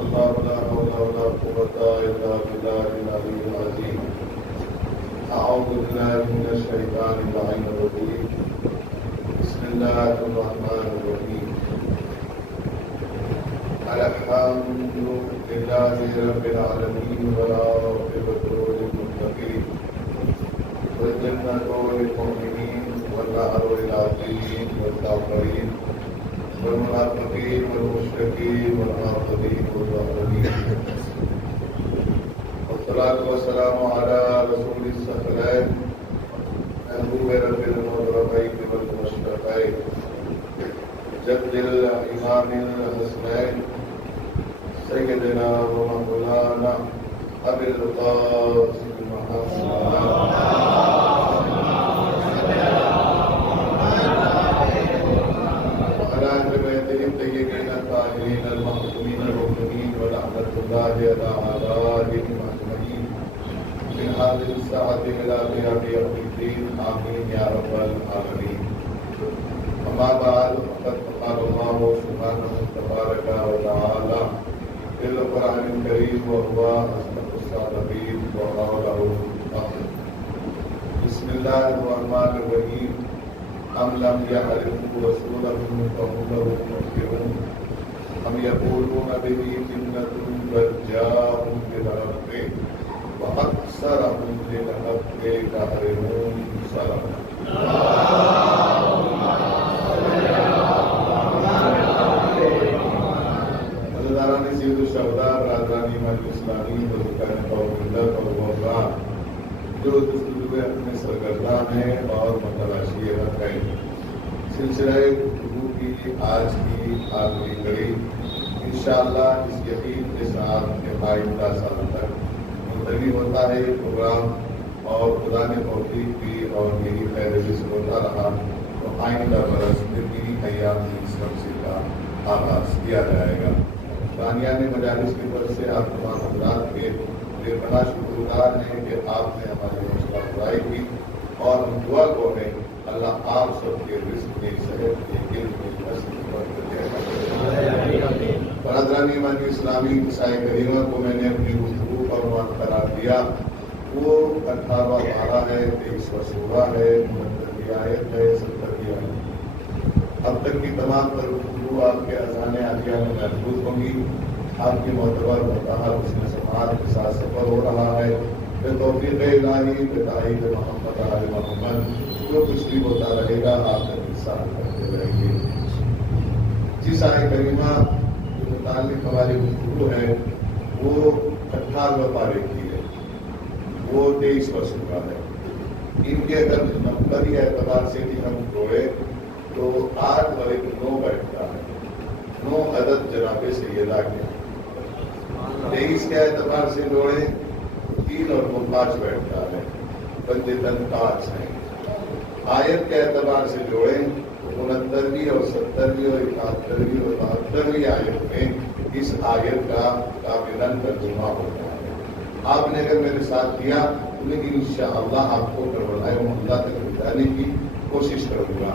الله ولا حول ولا قوة إلا بالله العلي العظيم. أعوذ بالله من الشيطان اللعين الرجيم. بسم الله الرحمن الرحيم. الحمد لله رب العالمين والعاقبة للمتقين والجنة للمؤمنين والنار للعاصين والكافرين والمنافقين والمشركين والحاقدين والظالمين. والصلاة والسلام على رسول الثقلين محبوب رب المضربين والمشرقين جد الإمام الحسنين سيدنا ومولانا أبي القاسم محمد وعلى أهل بيته الطيبين الطاهرين المعصومين المؤمنين ولعنة الله على أعدائهم أجمعين من هذه الساعة إلى قيام يوم الدين. آمين يا رب العالمين. أما بعد فقد قال الله سبحانه تبارك وتعالى في القرآن الكريم وهو أصدق الصادقين وقوله الحق. بسم الله الرحمن الرحيم. أم لم يعرفوا رسولهم فهم له منكرون أم يقولون به جنة بل جاءهم بالحق وأكثرهم للحق كارهون. سلام. سید الشہداء برادرانی مجلس اسلامی بزرگان قوم ملت اور وفران جو دستور اپنے سرگردان ہیں اور متلاشی حق ہیں. سلسلہ گفتگو کی آج کی آخری کڑی انشاءاللہ اس یقین کے ساتھ کہ آئندہ سال تک ملتوی ہوتا ہے یہ پروگرام اور خدا نے توفیق دی اور یہی خیر سے ہوتا رہا تو آئندہ برس پھر ایام کی اس تفصیل کا آغاز کیا جائے گا. بانیان مجالس کی طرف سے آپ تمام حضرات کے بے پناہ شکرگزار ہیں کہ آپ نے ہماری حوصلہ افزائی کی اور ہم دعا کو ہیں اللہ آپ سب کے رزق میں صحت کے علم میں نسل برادران ایمان اسلامی عیسائی کریمہ کو میں نے اپنی گفتگو پر عنوان قرار دیا. وہ 18واں پارہ ہے، 23واں سورہ ہے، 69ویں آیت ہے، 70ویں آیت. اب تک کی تمام تر گفتگو آپ کے اذان عالیہ میں محفوظ ہوں گی. آپ کی معتبر متحر اس میں سماعت کے ساتھ سفر ہو رہا ہے. بے توفیق الہی بتائید محمد آل محمد جو کچھ بھی ہوتا رہے گا آپ کا انسان کرتے رہیں گے. جس آیت کریمہ کے متعلق ہماری گفتگو ہے وہ 18ویں پارے کی ہے، وہ 23واں سورہ ہے. ان کے اگر نمبری اعتبار سے بھی ہم جوڑے تو 8 اور 1 9 بیٹھتا ہے. 9 عدد جناب سیدہ کے 23 کے اعتبار سے جوڑے 3 اور 2 5 بیٹھتا ہے. بندے تن 5 ہیں. آیت کے اعتبار سے جوڑے 69ویں اور 70ویں اور 71ویں اور 72ویں آیت میں اس آیت کا کاملاً ترجمہ ہوتا ہے. آپ نے اگر میرے ساتھ کیا تو میں انشاءاللہ آپ کو کربلائے محمدہ تک پہنچانے کی کوشش کروں گا.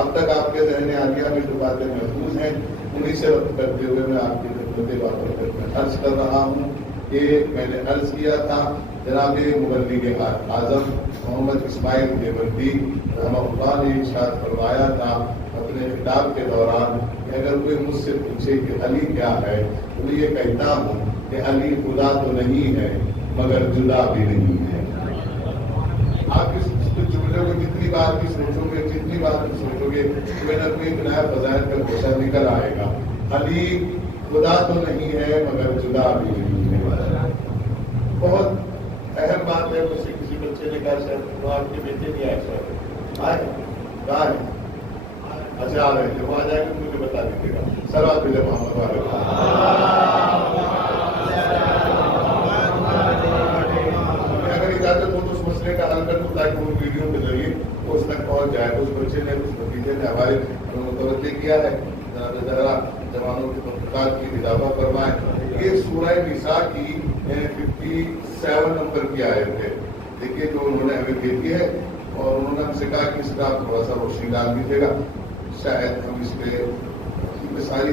اب تک آپ کے ذہن عالیہ میں جو باتیں محفوظ ہیں انہیں سے ربط کرتے ہوئے میں آپ کی خدمت بابرکت میں عرض کر رہا ہوں کہ میں نے عرض کیا تھا جناب مبلغ اعظم محمد اسماعیل دیوبندی رحمہ اللہ نے ارشاد فرمایا تھا اپنے خطاب کے دوران کہ اگر کوئی مجھ سے پوچھے کہ علی کیا ہے تو میں یہ کہتا ہوں کہ علی خدا تو نہیں ہے مگر جدا بھی نہیں ہے. آپ اس جملے کو جتنی بار بھی سوچو گے جتنی بار بھی سوچو گے کوئی نہ کوئی نیا فضائل کا گوشہ نکل آئے گا. علی خدا تو نہیں ہے مگر جدا بھی نہیں ہے. بہت اہم بات ہے. مجھ سے کسی بچے نے کہا شاید وہ آپ کے بیٹے نہیں آئے شاید آئے کہاں ہے؟ اچھا آ رہے تھے وہ آ جائے گا مجھے بتا دیجیے گا. سلوات بھیجے محمد والے اگر اجازت ہو تو اس مسئلے کا حل کر دوں تاکہ وہ ویڈیو کے ذریعے اس تک پہنچ جائے. اس بچے نے اس نتیجے نے ہمارے متوجہ کیا ہے ذرا جوانوں کی تحقیقات کی اضافہ فرمائے. یہ سورہ نساء کی 57 نمبر کی آیت ہے. دیکھیے جو انہوں نے ہمیں دیکھی ہے اور انہوں نے ہم سے کہا کہ اس کا تھوڑا سا روشنی ڈال دیجیے گا. شاید ہم اس پہ ساری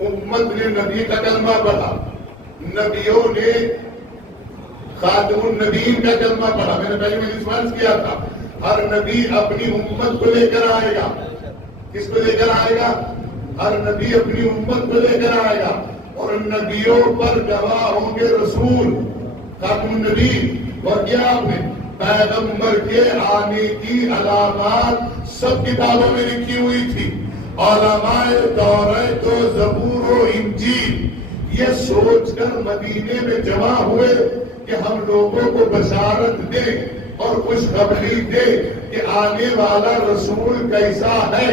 امت نے نبی کا کلمہ پڑھا، نبیوں نے خاتم النبیین کا کلمہ پڑھا. میں نے پہلے میں کیا تھا ہر نبی اپنی امت کو لے کر آئے گا. کس کو لے کر آئے گا؟ ہر نبی اپنی امت کو لے کر آئے گا، اور نبیوں پر گواہ ہوں گے رسول خاتم النبی. اور کیا آپ نے پیغمبر کے آنے کی علامات سب کتابوں میں لکھی ہوئی تھی. علماء توریت و زبور و انجیل یہ سوچ کر مدینے میں جمع ہوئے کہ ہم لوگوں کو بشارت دیں اور خوشخبری دے کہ آنے والا رسول کیسا ہے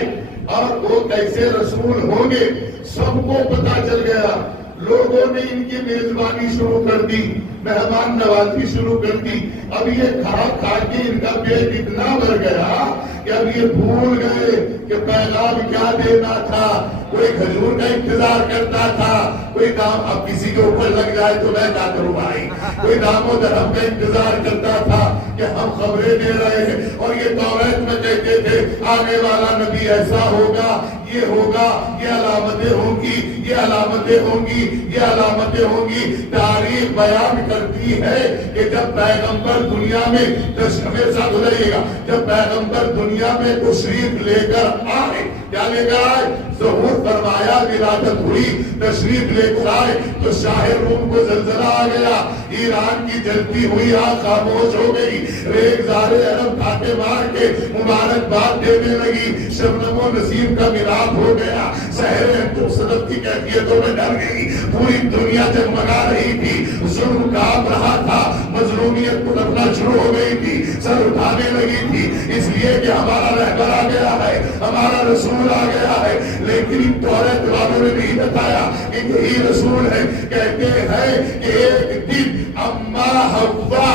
اور وہ کیسے رسول ہوں گے. سب کو پتا چل گیا. لوگوں نے ان کی میزبانی شروع کر دی، مہمان نوازی شروع کر دی. اب یہ کھا کھا کے ان کا پیٹ اتنا بھر گیا کہ اب یہ بھول گئے کہ پیغام کیا دینا تھا. کوئی کھجور کا انتظار کرتا تھا، کوئی دام اب کسی کے اوپر لگ جائے تو میں کیا کروں بھائی. کوئی دام و درہم کا انتظار کرتا تھا کہ ہم خبریں دے رہے ہیں، اور یہ توریت میں کہتے تھے آنے والا نبی ایسا ہوگا، یہ ہوگا، یہ علامتیں ہوں گی، یہ علامتیں ہوں گی، یہ علامتیں ہوں گی. تاریخ بیان کرتی ہے کہ جب پیغمبر دنیا میں میرے ساتھ ہو جائیے گا، جب پیغمبر دنیا میں تشریف لے کر آئے، کیا لے کر آئے؟ ظہور فرمایا، ولادت ہوئی، تشریف لے کر آئے تو شاہ روم کو زلزلہ آ گیا. ایران کی جلتی ہوئی آنکھ خاموش ہو گئی. ریگزار عرب کھاتے مار کے مبارکباد دینے لگی. شبنم و نسیم کا ملاپ ہو گیا. شہر صدف کی کیفیتوں میں ڈر گئی. پوری دنیا جگمگا رہی تھی. ظلم کانپ رہا تھا. مظلومیت کو ڈھکنا شروع ہو گئی تھی. سر اٹھانے لگی تھی، اس لیے کہ ہمارا رہبر آ گیا ہے، ہمارا رسول آ گیا ہے. لیکن ان توریت والوں نے نہیں بتایا کہ یہی رسول ہے. کہتے ہیں کہ ایک دن اما حوا،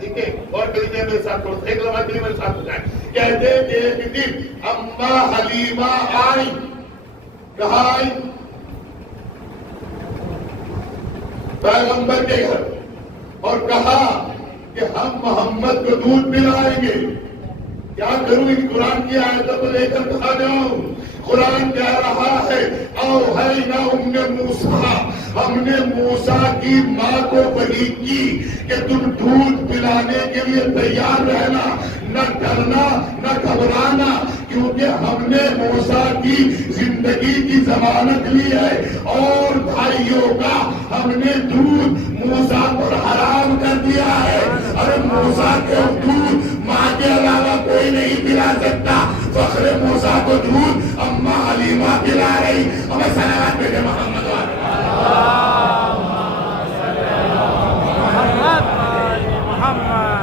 دیکھیں اور کلمے میرے ساتھ کرو، ایک لمحہ کلمے میرے ساتھ ہو جائے. کہتے ہیں کہ ایک دن اما حلیمہ آئی. کہاں آئی؟ پیغمبر کے گھر، اور کہا کہ ہم محمد کو دودھ پلائیں گے. کیا کروں؟ ان قرآن کی آیتوں کو لے کر کہا جاؤں. قرآن کہہ رہا ہے اوحینا ام موسیٰ، ہم نے موسیٰ کی ماں کو وحی کی کہ تم دودھ پلانے کے لیے تیار رہنا، نہ ڈرنا نہ گھبرانا، کیونکہ ہم نے موسیٰ کی زندگی کی ضمانت لی ہے، اور بھائیوں کا ہم نے دودھ موسیٰ پر حرام کر دیا ہے. ارے موسیٰ کے دودھ ماں کے علاوہ کوئی نہیں پلا سکتا. فخر موسیٰ کو دودھ اما حلیمہ پلا رہی. ہمیں صلوات بھیجے محمد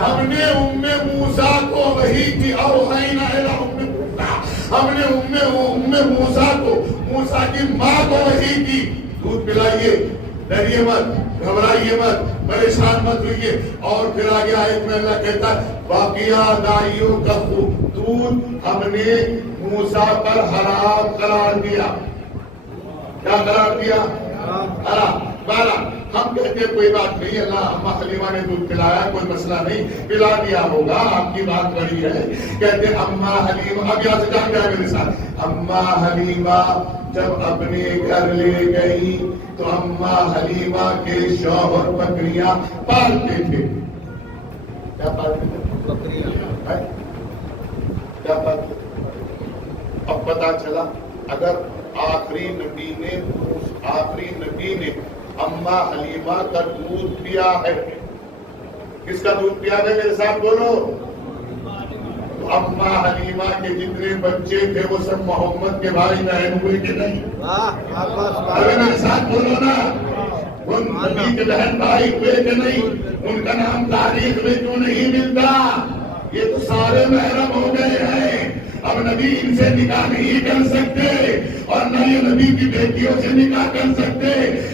ہم نے ام موسیٰ کو وحی کی. اوحینا الی ام موسیٰ، ہم نے ام موسیٰ کو، موسیٰ کی ماں کو وحی کی. دودھ پلائیے، ڈریے مت، گھبرائیے مت، پریشان مت ہوئیے. اور پھر آگے آیت میں اللہ کہتا ہے باقیہ دائیوں کا دودھ ہم نے موسیٰ پر حرام قرار دیا. کیا قرار دیا؟ حرام. ہم کہتے ہیں کوئی بات نہیں، اللہ اما حلیمہ نے دودھ پلایا، کوئی مسئلہ نہیں، پلا دیا ہوگا، آپ کی بات بڑی ہے. کہتے ہیں اما حلیمہ، اب یہاں سے جان جائے میرے ساتھ. اما حلیمہ جب اپنے گھر لے گئی تو اما حلیمہ کے شوہر بکریاں پالتے تھے. کیا پالتے تھے؟ بکریاں. کیا پالتے تھے؟ اب پتا چلا اگر آخری نبی نے اما حلیمہ کا دودھ پیا ہے. کس کا دودھ پیا ہے؟ میرے ساتھ بولو. اما حلیمہ کے جتنے بچے تھے وہ سب محمد کے بھائی بہن ہوئے کہ نہیں؟ میرے ساتھ بولو نا. ان نبی کے بہن بھائی ہوئے کہ نہیں؟ ان کا نام تاریخ میں کیوں نہیں ملتا؟ یہ تو سارے محرم ہو گئے ہیں. اب نبی ان سے نکاح نہیں کر سکتے، اور نہ یہ نبی کی بیٹیوں سے نکاح کر سکتے،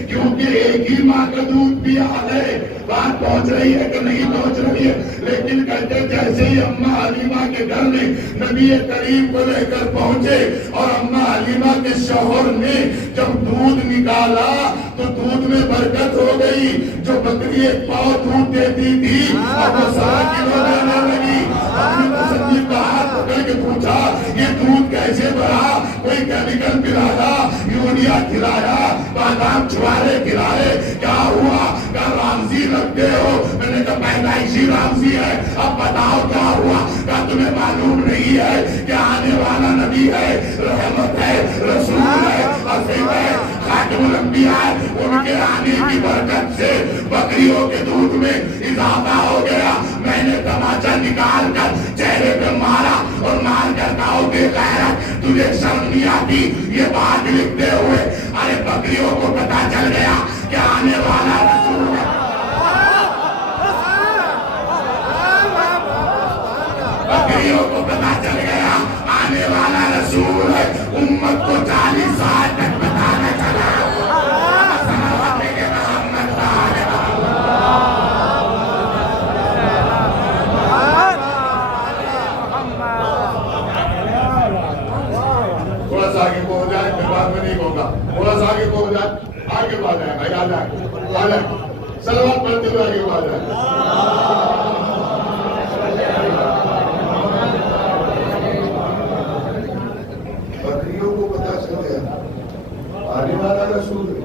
کیونکہ ایک ہی ماں کا دودھ پیا ہے. بات پہنچ رہی ہے کہ نہیں پہنچ رہی ہے؟ لیکن کہتے جیسے ہی اما حلیمہ کے گھر میں نبی کریم کو لے کر پہنچے، اور اما حلیمہ کے شوہر نے جب دودھ نکالا تو دودھ میں برکت ہو گئی. جو بکری ایک پاؤ دودھ دیتی تھی اب وہ 100 کلو دینے لگی. اپنی پسندی کا ہاتھ پکڑ کے پوچھا یہ دودھ کیسے بڑھا؟ کوئی کیمیکل پلایا، یوریا کھلایا، بادام چھوارے کھلائے، کیا ہوا؟ کیا رامزی رکھتے ہو؟ میں نے کہا پیدائشی رامزی ہے. اب بتاؤ کیا ہوا؟ کیا تمہیں معلوم نہیں ہے کہ آنے والا نبی ہے، رحمت ہے، رسول ہے، عظیم ہے، خاتم الانبیاء ہے. ان کے آنے کی برکت سے بکریوں کے دودھ میں اضافہ ہو گیا. میں نے تماچا نکال کر چہرے پہ مارا اور مار کر کہا بے غیرت تجھے شرم نہیں آتی یہ بات لکھتے ہوئے؟ ارے بکریوں کو پتا چل گیا کہ آنے والا رسول ہے. بکریوں کو پتا چل گیا آنے والا رسول ہے. امت کو 40 سال تک بتانا چلا آگے کو ہو جائے، آگے کو آ جائے بھائی، آ جائے صلوات پڑھتے ہوئے آگے کو آ جائے. بکریوں کو پتا چل گیا آنے والا رسول ہے.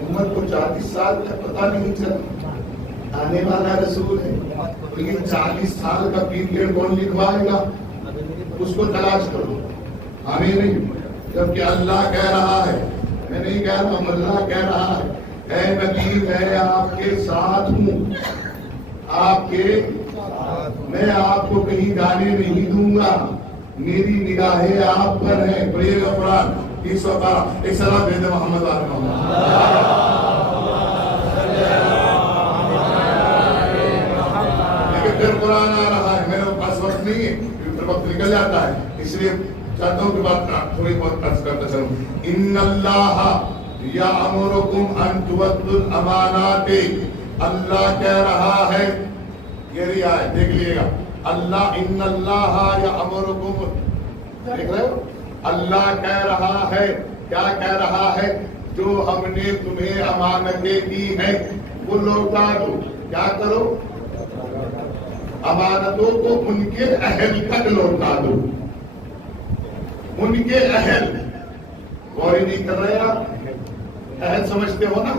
امت کو 40 سال تک پتا نہیں چلا آنے والا رسول ہے. تو یہ 40 سال کا پیریڈ کون لکھوائے گا؟ اس کو تلاش کرو. ہمیں نہیں، جبکہ اللہ کہہ رہا ہے، میں نہیں کہہ رہا ہوں، اللہ کہہ رہا ہے اے نبی میں آپ کے ساتھ ہوں، آپ کے میں آپ کو کہیں جانے نہیں دوں گا، میری نگاہیں آپ پر ہیں. پڑھیے گا قرآن 312. ایک سلام بھیج دے محمد لیکن پھر قرآن آ رہا ہے. میرے پاس وقت نہیں ہے، پھر وقت نکل جاتا ہے، اس لیے چاہتا ہوں کہ بات تھوڑی بہت عرض کرتا چلوں. ان اللہ یامرکم ان تؤدوا الامانات. اللہ کہہ رہا ہے، یہ رہی آیت دیکھ لیے گا. اللہ ان اللہ یامرکم، دیکھ رہے ہو؟ اللہ کہہ رہا ہے، کیا کہہ رہا ہے؟ جو ہم نے تمہیں امانتیں دی ہیں وہ لوٹا دو. کیا کرو؟ امانتوں کو ان کے اہل تک لوٹا دو. ان کے اہل، غور نہیں کر رہے آپ؟ اہل سمجھتے ہو نا؟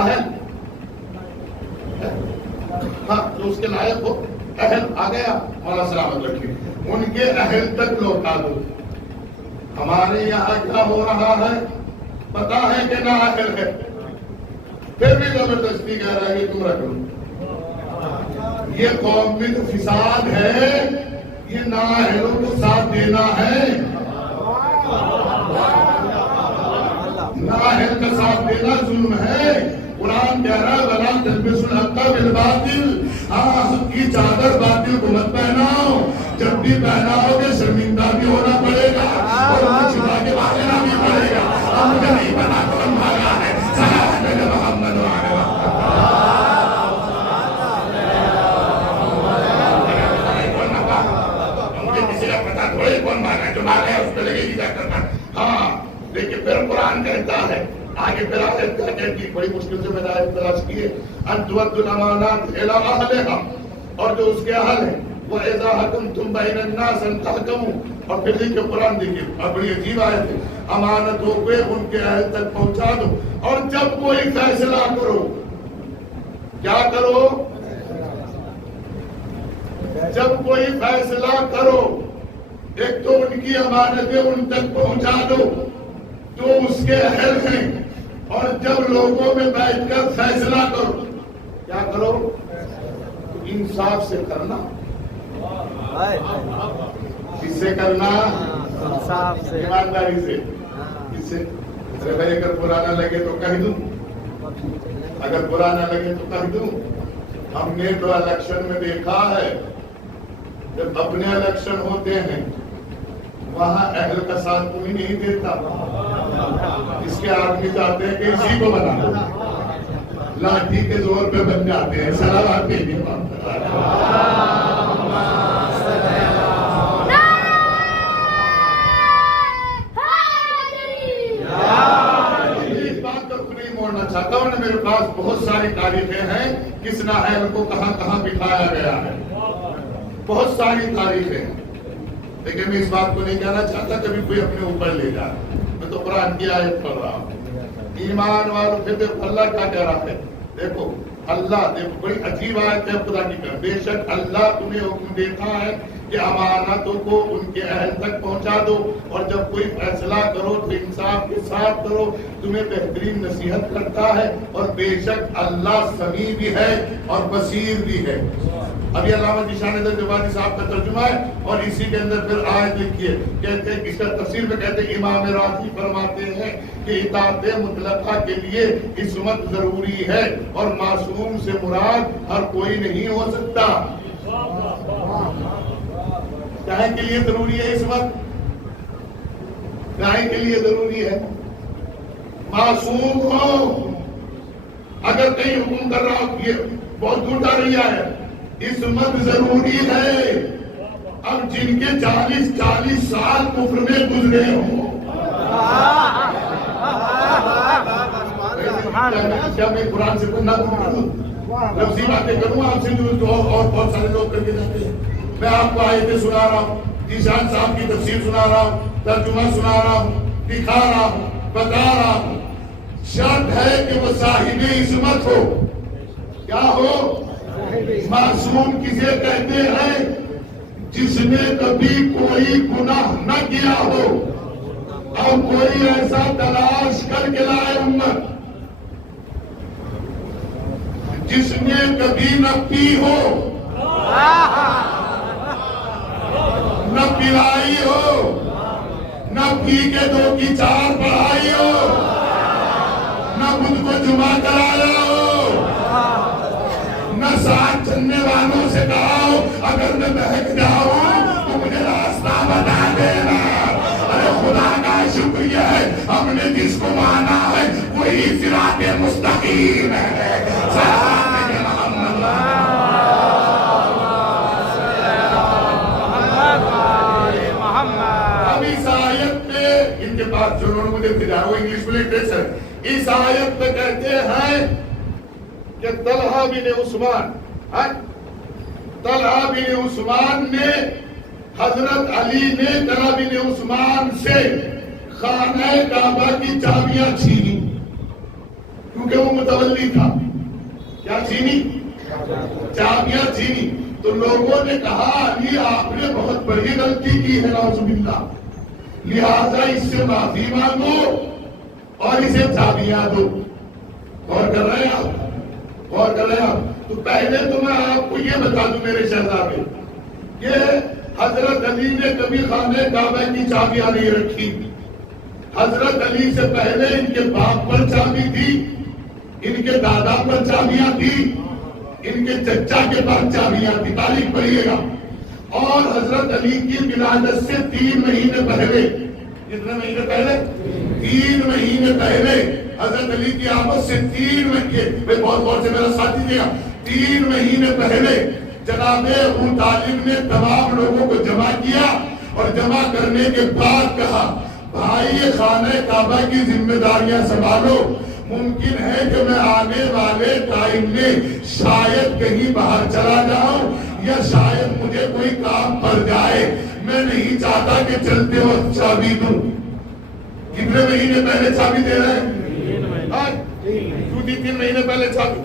اہل، ہاں جو اس کے لائق ہو. اہل آ گیا، مولا سلامت رکھیے. ان کے اہل تک لوٹا دو. ہمارے یہاں کیا ہو رہا ہے پتا ہے کہ نہ اہل ہے، پھر بھی زبردستی کہہ رہا ہے کہ تم رکھ لو. یہ قوم میں تو فساد ہے، یہ نااہلوں کو ساتھ دینا ہے. نااہل کا ساتھ دینا ظلم ہے. قرآن کہہ رہا ہے وَلَا تَلْبِسُوا الْحَقَّ بِالْبَاطِلِ. حق کی چادر باطل کو مت پہناؤ. جب بھی پہناؤ گے شرمندہ بھی ہونا پڑے گا اور چھپا کے بھاگنا بھی پڑے گا. ہم نے نہیں بنا تو ہم بھاگا ہے. صلوات علی محمد وعلی کون مانا ہے؟ جو مانا ہے اس پہ لگے گی کیا کرنا. ہاں لیکن پھر قرآن کہتا ہے آگے پھر آیت کہتی بڑی مشکل سے میں نے آیت تلاش کی ہے. ان تؤدوا الامانات الی اہلھا، اور جو اس کے اہل ہیں. وَإِذَا حَكَمْتُمْ بَيْنَ النَّاسِ أَن تَحْكُمُوا، اور پھر دیکھیں قرآن دیکھیے اور بڑی عجیب آیت ہے. امانتوں کو ان کے اہل تک پہنچا دو اور جب کوئی فیصلہ کرو، کیا کرو؟ جب کوئی فیصلہ کرو، ایک تو ان کی امانتیں ان تک پہنچا دو جو اس کے اہل ہیں، اور جب لوگوں میں بیٹھ کر فیصلہ کرو، کیا کرو؟ انصاف سے کرنا. کس سے کرنا؟ انصاف سے، ایمانداری سے. کس سے؟ ارے بھائی اگر برا نہ لگے تو کہہ دوں، اگر برا نہ لگے تو کہہ دوں. ہم نے تو الیکشن میں دیکھا ہے جب اپنے الیکشن ہوتے ہیں وہاں اہل کا ساتھ کوئی نہیں دیتا. اس کے آدمی چاہتے ہیں کہ اسی کو بنا، لاٹھی کے زور پہ بن جاتے ہیں. صلوات کے لیے اس بات کا میرے پاس بہت ساری تاریخیں ہیں کس نااہل کو کہاں کہاں بٹھایا گیا ہے، بہت ساری تاریخیں ہیں، لیکن میں اس بات کو نہیں کہنا چاہتا کبھی کوئی اپنے اوپر لے جائے۔ میں تو قرآن کی آیت پڑھ رہا ہوں، ایمان والوں پھر دیکھو اللہ کیا کہہ رہا ہے، دیکھو اللہ، دیکھو بڑی عجیب آیت ہے خدا کی طرف، بے شک اللہ تمہیں حکم دیتا ہے کہ امانتوں کو ان کے اہل تک پہنچا دو، اور جب کوئی فیصلہ کرو تو انصاف کے ساتھ کرو، تمہیں بہترین نصیحت کرتا ہے، اور بے شک اللہ سمیع بھی ہے اور بصیر بھی ہے۔ ابھی علامہ ذیشان دیوبندی صاحب کا ترجمہ ہے، اور اسی کے اندر پھر آیت لکھی ہے، کہتے ہیں اس کا تفسیر میں کہتے ہیں امام راضی فرماتے ہیں کہ اطاعت مطلقہ کے لیے عصمت ضروری ہے، اور معصوم سے مراد ہر کوئی نہیں ہو سکتا۔ کہنے کے لیے ضروری ہے عصمت، کہنے کے لیے ضروری ہے معصوم ہو، اگر کہیں حکم کر رہا ہو، یہ بہت دور جا رہی ہے، عصمت ضروری ہے۔ اب جن کے 40 سال کفر میں گزرے ہوں، کیا میں قرآن سے پڑھنا کروں، لفظی باتیں کروں آپ سے جو اور بہت سارے لوگ کر کے جاتے ہیں؟ میں آپ کو آیتیں سنا رہا ہوں، ذیشان صاحب کی تفسیر سنا رہا ہوں، ترجمہ سنا رہا ہوں، دکھا رہا ہوں، بتا رہا ہوں۔ شرط ہے کہ وہ صاحب عصمت ہو۔ کیا ہو؟ معصوم کسے کہتے ہیں؟ جس نے کبھی کوئی گناہ نہ کیا ہو اور کوئی ایسا تلاش کر کے لائے امت، جس نے کبھی نہ پی ہو، نہ پلائی ہو، نہ پی کے 2 کی 4 پڑھائی ہو، نہ خود کو جمع کرایا ہو، نہ ساتھ چلنے والوں سے کہا ہو اگر میں بہک جاؤں تو مجھے راستہ بتا دینا۔ ارے خدا کا شکریہ ہے ہم نے جس کو مانا ہے وہی صراط مستقیم ہے۔ اب اس آیت میں ان کے پاس جو انہوں نے مجھے بھیجا وہ انگلش میں لٹریچر، اس آیت میں کہتے ہیں کہ طلحہ بن عثمان نے حضرت علی نے طلحہ بن عثمان سے خانہ کعبہ کی چابیاں چھینی، کیونکہ وہ متولی تھا۔ کیا چھینی؟ چابیاں چھینی۔ تو لوگوں نے کہا علی آپ نے بہت بڑی غلطی کی ہے نعوذ باللہ، لہذا اس سے معافی مانگو اور اسے چابیاں دو۔ غور کر رہے ہیں آپ؟ غور کر رہے ہیں آپ؟ تو پہلے تو میں آپ کو یہ بتا دوں میرے شہزادے کہ حضرت علی نے کبھی خانہ کعبہ کی چابیاں نہیں رکھی۔ حضرت علی سے پہلے ان کے باپ پر چابی تھی، ان کے دادا پر چابیاں تھی، ان کے چچا کے پاس چابیاں تھی۔ تاریخ پڑھیے گا۔ اور حضرت علی کی ولادت سے 3 مہینے پہلے، کتنے مہینے پہلے؟ 3 مہینے پہلے، حضرت علی کی آمد سے 3 مہینے، میں بہت غور سے میرا ساتھ دیجیے گا، 3 مہینے پہلے جناب ابو طالب نے تمام لوگوں کو جمع کیا، اور جمع کرنے کے بعد کہا بھائی خانہ کعبہ کی ذمہ داریاں سنبھالو، ممکن ہے کہ میں آنے والے ٹائم میں شاید کہیں باہر چلا جاؤں یا شاید مجھے کوئی کام پڑ جائے، میں نہیں چاہتا کہ چلتے وقت چابی دوں۔ کتنے مہینے پہلے چابی دے رہے ہیں؟ 3 مہینے پہلے چابی۔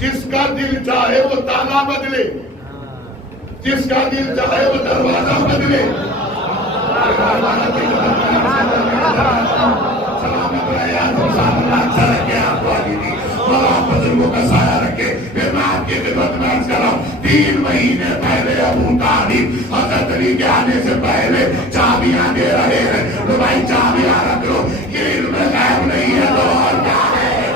جس کا دل چاہے وہ تالا بدلے، جس کا دل چاہے وہ دروازہ بدلے۔ اچھا رکھے آپ کو علی اور آپ بزرگوں کا سایہ رکھے۔ پھر میں آپ کی خدمت میں عرض کر رہا ہوں 3 مہینے پہلے ابو طالب حضرت علی کے آنے سے پہلے چابیاں دے رہے ہیں۔ تو بھائی چابیاں رکھ لو، یہ علم غیب نہیں ہے تو اور کیا ہے؟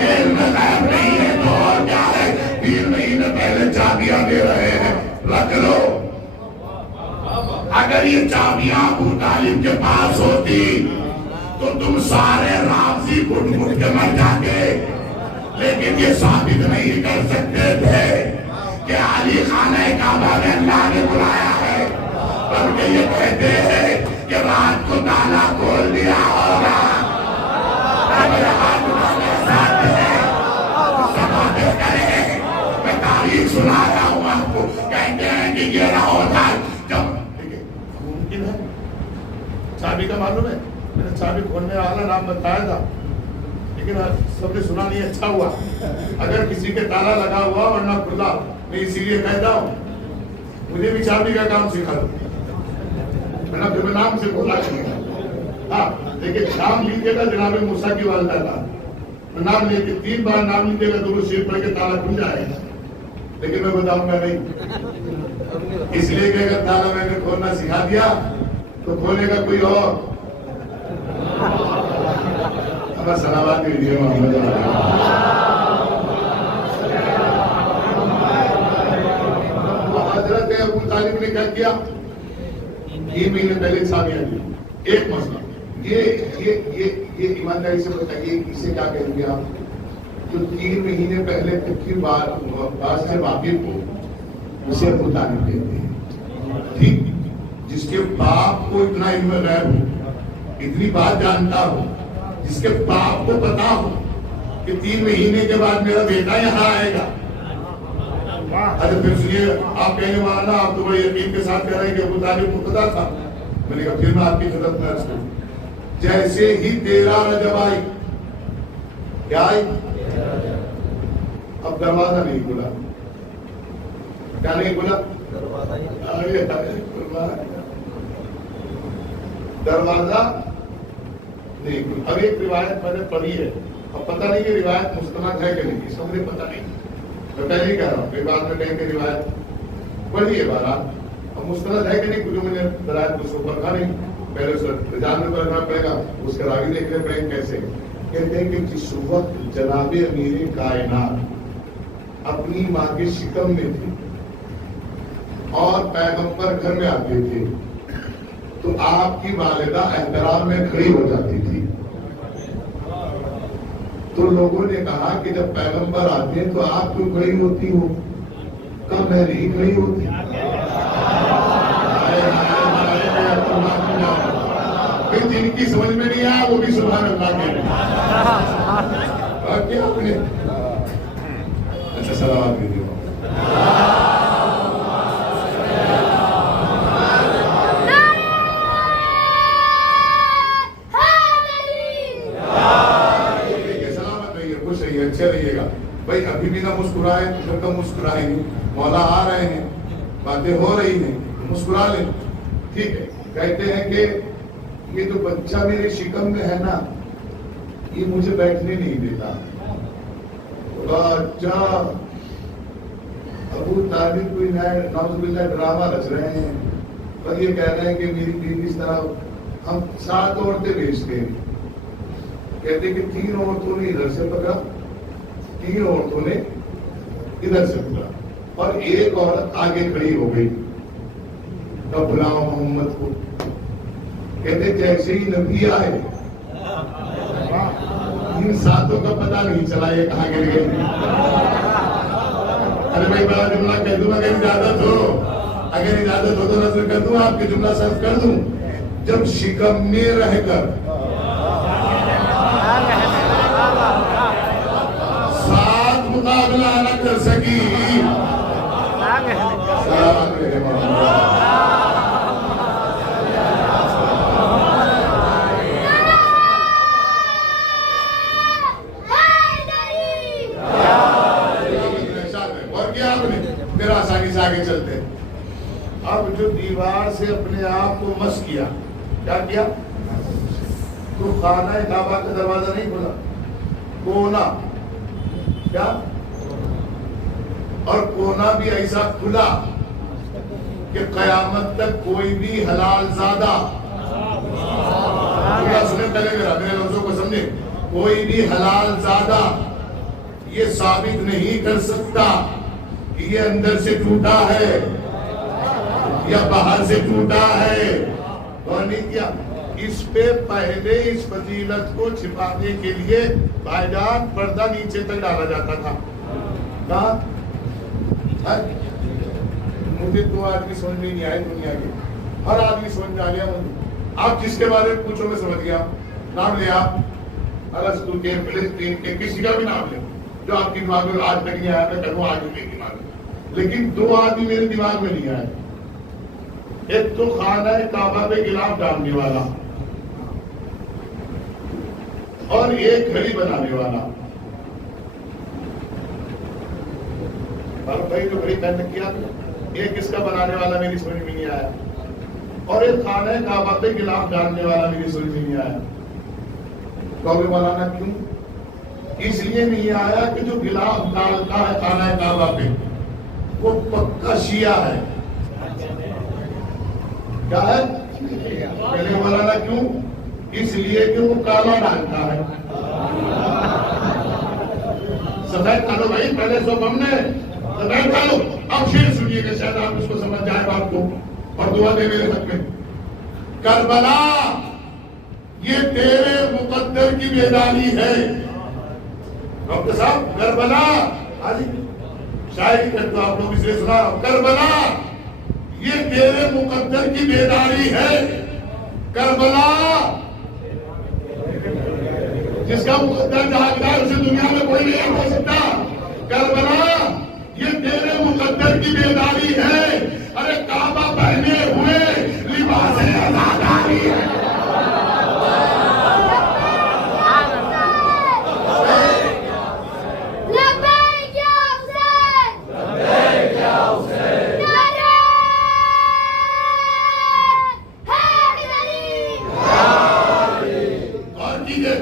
یہ علم غیب نہیں ہے تو اور کیا ہے؟ 3 مہینے پہلے چابیاں دے رہے ہیں، رکھ لو۔ اگر یہ چابیاں ابو طالب کے پاس ہوتی تو تم سارے رافضی گھٹ گھٹ کے مر جاتے، لیکن یہ ثابت نہیں کر سکتے تھے کہ علی خانہ کعبہ میں اللہ نے بلایا ہے، بلکہ یہ کہتے ہیں کہ رات کو تالا کھول دیا ہوگا۔ سنایا ہوں آپ کو. کہتے ہیں کہ یہ نہ ہوتا ہے جب ممکن ہے. چابی کا معلوم ہے, میں نے چابی کھولنے والا نام بتایا تھا, لیکن سب نے سنا نہیں. اچھا ہوا اگر کسی کے تالا لگا ہوا ورنہ کھلا. میں اسی لیے کہتا ہوں مجھے بھی چابی کا کام سکھا دو. میں نام سے بولا ہاں, لیکن نام لیجیے گا جناب موسیٰ کی والدہ کا. نام لے کے 3 بار نام لیجیے گا, درود شریف پڑھ کے تالا کھل جائے گا. لیکن میں بتاؤں گا نہیں, اس لیے کہ اگر تالا میں نے کھولنا سکھا دیا تو کھولے گا کوئی اور. ہمیں سلامات دیجیے محمد. حضرت ابو طالب نے کیا کیا 3 مہینے پہلے شادیاں کی. ایک مسئلہ یہ ایمانداری سے بتائیے اسے کیا کہیں گے آپ؟ جو 3 مہینے پہلے تک کی بات سے واقف ہو اسے ابو طالب کہتے ہیں. ٹھیک, جس کے باپ کو اتنا علم غیب ہو, اتنی بات جانتا ہو, جس کے باپ کو پتا ہو کہ 3 مہینے کے بعد میرا بیٹا یہاں آئے گا. اچھا پھر سنیے, آپ کہنے والا آپ تو بڑے یقین کے ساتھ کہہ رہے ہیں کہ ابو طالب کو پتا تھا. میں نے کہا پھر میں آپ کی خدمت میں عرض کروں. جیسے ہی 13 رجب آئی, کیا آئی؟ اب دروازہ نہیں کھلا. کیا نہیں کھلا؟ دروازہ نہیں کھلا. اب ایک روایت میں نے پڑھی ہے, اب پتہ نہیں یہ روایت مستند ہے کہ نہیں, اس کا مجھے پتہ نہیں. میں پہلے ہی کہہ رہا ہوں, پھر بعد میں کہیں کہ روایت پڑھی ہے بہرحال. اب مستند ہے کہ نہیں کچھ میں نے درائت کو سو پرکھا نہیں. پہلے اس رجال میں پرکھنا پڑے گا, اس کے راوی دیکھنے پڑیں گے کیسے. کہتے ہیں کہ جس وقت جناب امیر کائنات اپنی ماں کے شکم میں تھے اور پیغمبر گھر میں آتے تھے تو آپ کی والدہ احترام میں کھڑی ہو جاتی تھی. تو لوگوں نے کہا کہ جب پیغمبر آتے ہیں تو آپ کیوں کھڑی ہوتی ہو؟ کہا میں نہیں کھڑی ہوتی. پھر جن کی سمجھ میں نہیں آیا وہ بھی سبحان اللہ کے کیا آپ نے. اچھا سلامات دیجیے. اچھے رہیے گا بھائی. ابھی بھی نہ مسکرائے تو کم مسکرائیں گے. مولا آ رہے ہیں, باتیں ہو رہی ہیں, مسکرا لیں. ٹھیک ہے. کہتے ہیں کہ یہ جو بچہ میرے شکم میں ہے نا, یہ مجھے بیٹھنے نہیں دیتا. اچھا ابو طالب کوئی نعوذ باللہ ڈرامہ رچ رہے ہیں اور یہ کہہ رہے ہیں کہ میری بیوی اس طرح. ہم 7 عورتیں بھیجتے ہیں, کہتے کہ 3 عورتوں نے ادھر سے پکڑا, 3 عورتوں نے ادھر سے پکڑا اور ایک عورت آگے کھڑی ہو گئی. تب بلاؤ محمد کو. کہتے جیسے ہی نبی آئے ان 7 کا پتہ نہیں چلا یہ کہاں گر گئے. ارے بھائی بڑا جملہ کہہ دوں اگر اجازت ہو تو نظر کر دوں, آپ کے جملہ صرف کر دوں. جب شکم میں رہ کر 7 مقابلہ نہ کر سکی, آگے چلتے. اب جو دیوار سے اپنے آپ کو مس کیا, کیا کیا؟ تو خانہ کعبہ کا دروازہ نہیں کھلا, کونا. کیا؟ اور کونا بھی ایسا کھلا کہ قیامت تک کوئی بھی حلال زادہ, سنیں پہلے میرے لفظوں کو سمجھے, کوئی بھی حلال زادہ یہ ثابت نہیں کر سکتا کہ یہ اندر سے ٹوٹا ہے یا باہر سے ٹوٹا ہے. اور نہیں کیا اس پہ پہلے اس فضیلت کو چھپانے کے لیے بھائی جان پردہ نیچے تک ڈالا جاتا تھا. کہاں؟ مجھے تو آدمی سمجھ میں نہیں آئے دنیا کے, ہر آدمی سمجھ میں آ گیا. آپ جس کے بارے میں پوچھو میں سمجھ گیا. نام لے آپ, ارسطو کے, فلسطین کے, کسی کا بھی نام لے جو آپ کی دماغ میں آج تک نہیں آیا. میں کہوں آج بھی نہیں. لیکن دو آدمی میرے دماغ میں نہیں آئے. ایک تو خانہ کعبہ پہ غلاف ڈالنے والا اور ایک گھڑی بنانے والا. بھائی جو گھڑی پہن کیا ایک اس کا بنانے والا میری سمجھ میں نہیں آیا, اور ایک خانہ کعبہ پہ غلاف ڈالنے والا میری سمجھ میں نہیں آیا. تو مولانا کیوں؟ اس لیے نہیں آیا کہ جو غلاف ڈالتا ہے خانہ کعبہ پہ وہ پکا شیعہ ہے. کیا ہے؟ پہلے مولانا کیوں؟ اس لیے کہ وہ کالا ڈالتا ہے. سفید ڈالو بھائی, پہلے سب ہم نے سفید ڈالو. اب شیر سنیے کہ شاید آپ اس کو سمجھ جائے بات کو, اور دعا دے میرے حق میں. کربلا یہ تیرے مقدر کی بیداری ہے. ڈاکٹر صاحب کربلا شاعری کرتا ہوں, آپ لوگ اسے سنا. کربلا یہ تیرے مقدر کی بیداری ہے. کربلا جس کا مقدر جہاں اسے دنیا میں کوئی نہیں ہو سکتا. کربلا یہ تیرے مقدر کی بیداری ہے. ارے کعبہ پہنے ہوئے لباس عزاداری ہے.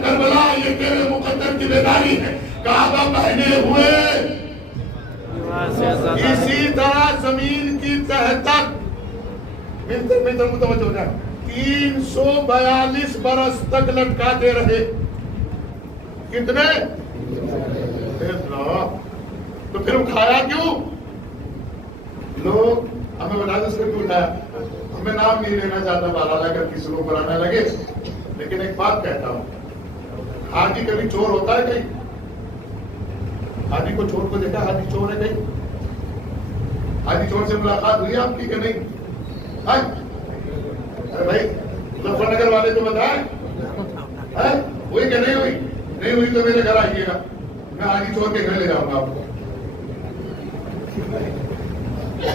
کربلا یہ تیرے مقدر کی بیداری ہے. کعبہ پہنے ہوئے اسی طرح زمین کی تہ تک متوجہ ہو جائے 342 برس تک لٹکاتے رہے. کتنے؟ تو پھر اٹھایا کیوں؟ لوگ ہمیں بتا دیں اس کو کیوں اٹھایا. ہمیں نام نہیں لینا چاہتا بالا اگر کسی لوگ پر آنے لگے, لیکن ایک بات کہتا ہوں, حاجی کبھی چور ہوتا ہے کہیں؟ حاجی کو چور کو دیکھا؟ حاجی چور ہے کہیں؟ حاجی چور سے ملاقات ہوئی آپ کی کہ نہیں؟ ارے بھائی مظفر نگر والے تو بتائیں, ہوئی کہ نہیں ہوئی؟ نہیں ہوئی تو میرے گھر آئیے گا, میں حاجی چور کے گھر لے جاؤں گا آپ کو.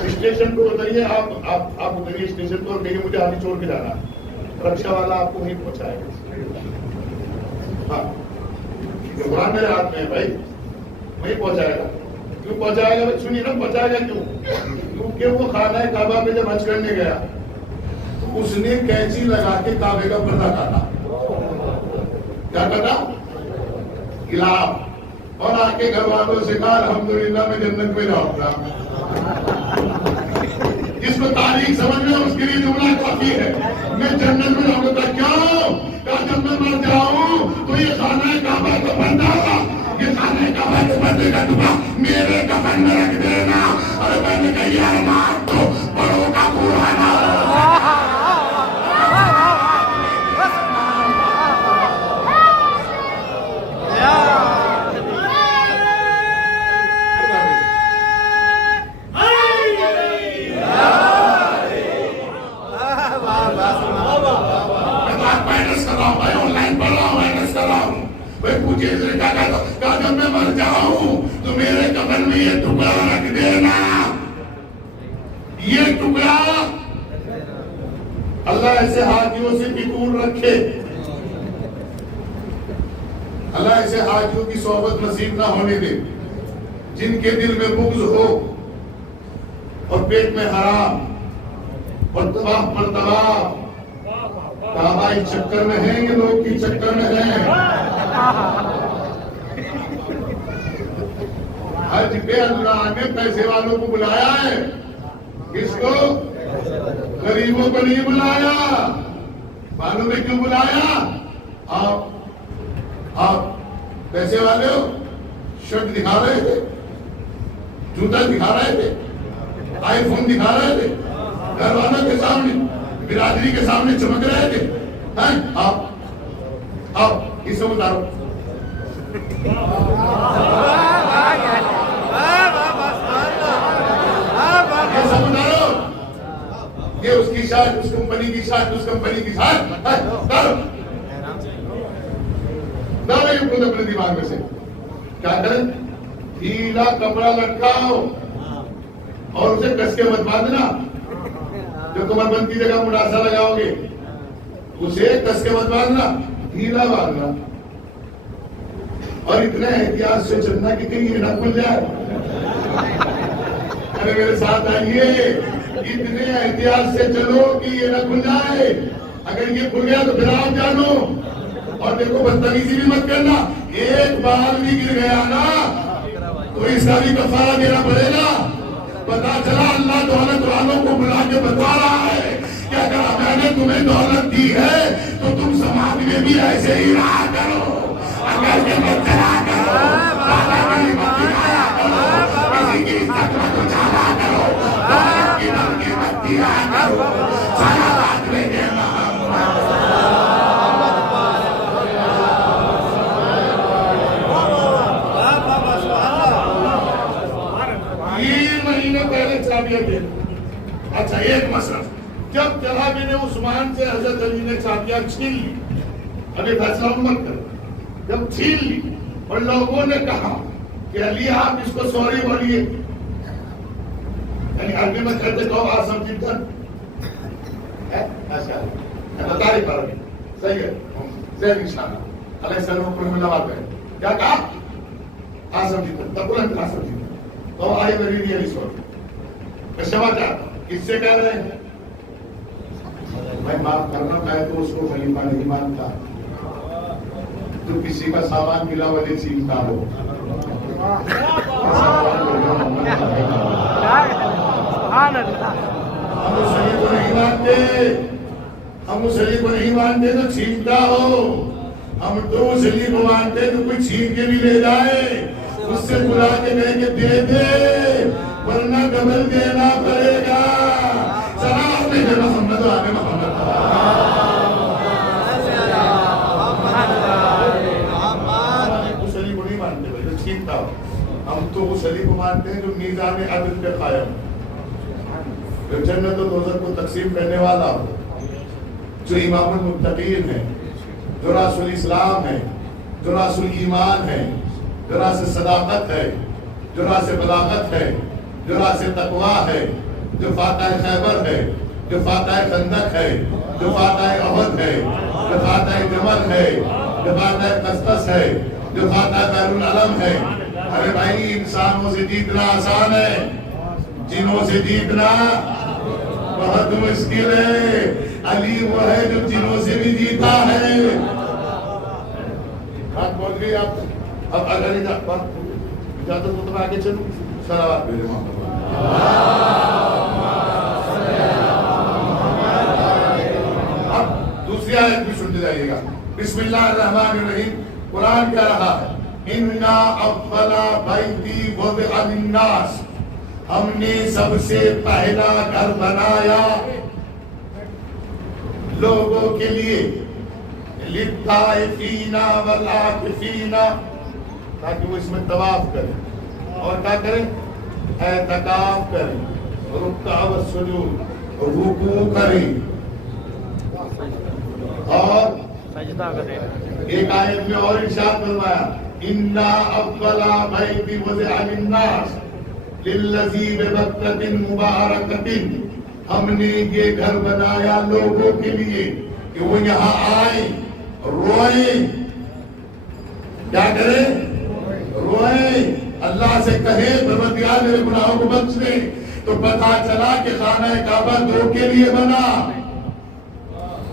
اسٹیشن پہ اتریے, آپ اتریے اسٹیشن پہ اور کہیں مجھے حاجی چور کے جانا ہے, رکشا والا آپ کو وہیں پہنچائے گا. ہاں قرآن میرے ہاتھ میں ہے بھائی, وہیں پہنچائے گا. کیوں پہنچائے گا؟ سنیے نا, پہنچائے گا کیوں؟ کیونکہ وہ خانہ کعبہ میں جب حج کرنے گیا تو اس نے کینچی لگا کے کعبے کا پردہ کاٹا. کیا کاٹا؟ غلاف. اور آ کے گھر والوں سے کہا الحمدللہ میں جنت میں جاؤں گا. جس کو تاریخ سمجھ میں اس کے لیے جملہ کافی ہے, میں جنت میں جاؤں گا. کیوں؟ کہا جب میں مر جاؤں تو یہ خانہ کعبہ کا بندہ ہوگا, یہ خانہ کعبہ کے بندے کا ٹکڑا میرے کفن میں رکھ دینا. اور میں نے کہا یار مار تو بڑوں کا پرانا. جب میں مر جاؤں تو میرے کفن میں یہ ٹکڑا رکھ دینا. یہ ٹکڑا اللہ ایسے حاجیوں سے بھی دور رکھے, اللہ ایسے حاجیوں کی صحبت نصیب نہ ہونے دے جن کے دل میں بغض ہو اور پیٹ میں حرام اور تباہ پر تباہ. کعبہ ایک چکر میں ہیں, یہ لوگ کی چکر میں ہیں. حج پہ اللہ نے پیسے والوں کو بلایا ہے, کس کو؟ غریبوں کو نہیں بلایا. معلوم ہے کیوں بلایا؟ آپ پیسے والے ہو, شرٹ دکھا رہے تھے, جوتا دکھا رہے تھے, آئی فون دکھا رہے تھے, گھر والوں کے سامنے, برادری کے سامنے چمک رہے تھے. آپ اس سے اتارو. یہ اس کی شاید, اس کمپنی کی شاید, اس کمپنی کی شاید. اپنے دماغ میں سے کیا کریں؟ ڈھیلا کپڑا لٹکاؤ, اور اسے کس کے مت باندھنا. جو کمر بند کی جگہ مڈاسا لگاؤ گے اسے کس کے مت باندھنا, ڈھیلا باندھنا. اور اتنے احتیاط سے چلنا کہ کہیں یہ نہ کھل جائے. ارے میرے ساتھ آئیے, اتنے احتیاط سے چلو کہ یہ نہ کھل جائے. اگر یہ کھل گیا تو پھر آپ جانو. اور دیکھو بدتمیزی بھی مت کرنا, ایک بال بھی گر گیا نا تو اس کا بھی کفارہ دینا پڑے گا. پتا چلا اللہ دولت والوں کو بلا کے بتا رہا ہے کہ اگر میں نے تمہیں دولت دی ہے تو تم سماج میں بھی ایسے ہی رہا کرو. اگر کے مت کرا کرو, مت دکھایا کرو, کسی کی عزت مت اچھالا کرو, دولت کی نام کی مت دیا کرو. سارا بات میں دینا 3 مہینے پہلے چابیاں دے. اچھا ایک مسئلہ, جب طلحہ بن عثمان سے حضرت علی نے چابیاں چھین لی, ابھی فیصلہ مت کرو, جب چھین لی اور لوگوں نے کہا کہ علی آپ اس کو سوری بولیے, یعنی عربی میں کہتے کہو آسم جدن ایسا بتا رہی پڑھ رہی صحیح ہے. زید انشاءاللہ علیہ السلام کو میں لوات ہے کیا کہا آسم جدن تب بلند آسم جدن تو آئی میری نہیں علی سوری. میں شما چاہتا ہوں کس سے کہہ رہے ہیں میں معاف کرنا, میں تو اس کو خلیفہ نہیں مانتا جو کسی کا سامان ملا والے چھینتا ہو. ہم اس علی کو نہیں مانتے, ہم اس علی کو نہیں مانتے تو چھینتا ہو. ہم تو اس علی کو مانتے تو کوئی چھین کے بھی لے جائے, اس سے بلا کے کہیں کہ دے دے ورنہ ڈبل دینا پڑے گا. سلام علیکم محمد و آل محمد. ہم تو اس علی کو مانتے ہیں جو میزان عدل پہ قائم, جو جنت و دوزخ کو تقسیم کرنے والا ہو, جو امام المتقین ہے, جو راس الاسلام ہے, جو راس الایمان ہے, جو راس صداقت ہے, جو راس بلاغت ہے, جو راس تقوی ہے, جو فاتح خیبر ہے, جو فاتح خندق ہے, جو فاتح احد ہے, جو فاتح جمل ہے, جو فاتح قسطس ہے, جو فاتح بحر العلم ہے. ارے بھائی انسانوں سے جیتنا آسان ہے, جنوں سے جیتنا بہت مشکل ہے. علی وہ ہے جو جنوں سے بھی جیتا ہے. بات بول گئی آپ, اب اگر اجازت ہو تو میں آگے چلوں. صلوات میرے محمد. اب دوسری آیت بھی سنتے جائیے گا. بسم اللہ الرحمن الرحیم. قرآن کہہ رہا ہے اِنَّا أَوَّلَ بَيْتِ وُضِعَ لِلنَّاسِ, ہم نے سب سے پہلا گھر بنایا لوگوں کے لیے, لِلطَّائِفِينَ وَالْعَاكِفِينَ, تاکہ وہ اس میں طواف کریں اور کیا کریں اعتکاف کریں, رکوع والسجود, رکوع کریں اور سجدہ کریں. ایک آیت میں اور ارشاد فرمایا اِنَّا أَوَّلَ بَيْتِ وُضِعَ لِلنَّاسِ لِلَّذِي بِبَكَّةٍ مُبَارَكَةٍ, ہم نے یہ گھر بنایا لوگوں کے لیے کہ وہ یہاں آئیں, روئیں, کیا کریں روئیں, اللہ سے کہیں پروردگار میرے گناہوں کو بخش دے. تو پتہ چلا کہ خانہ کعبہ 2 کے لیے بنا.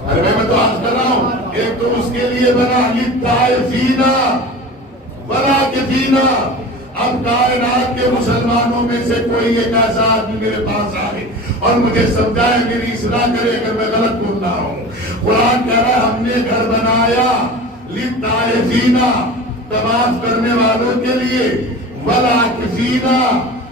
ارے میں تو آج کر رہا ہوں, ایک تو اس کے لیے بنا لِلطَّائِفِينَ وَالْعَاكِفِينَ. اب کائنات کے مسلمانوں میں سے کوئی ایک ایسا آدمی میرے پاس آئے اور مجھے سمجھائے, میری اصلاح کرے اگر میں غلط بول رہا ہوں. قرآن کہہ رہا ہے ہم نے گھر بنایا لِلطَّائِفِينَ, طواف کرنے والوں کے لیے, وَالْعَاكِفِينَ,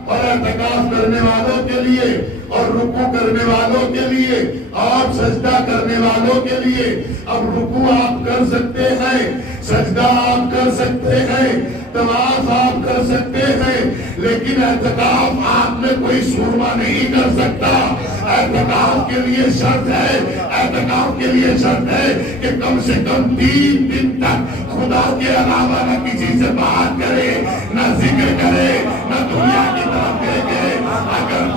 اور اعتکاف کرنے والوں کے لیے, اور رکوع کرنے والوں کے لیے, اور سجدہ کرنے والوں کے لیے. اب رکوع آپ کر سکتے ہیں, سجدہ آپ کر سکتے ہیں, طواف آپ کر سکتے ہیں, لیکن اعتکاف آپ میں کوئی سورما نہیں کر سکتا. اعتکاف کے لیے شرط ہے, اعتکاف کے لیے شرط ہے کہ کم سے کم 3 دن تک خدا کے علاوہ نہ کسی سے بات کرے, نہ ذکر کرے, نہ دنیا کی طرف دیکھے. اگر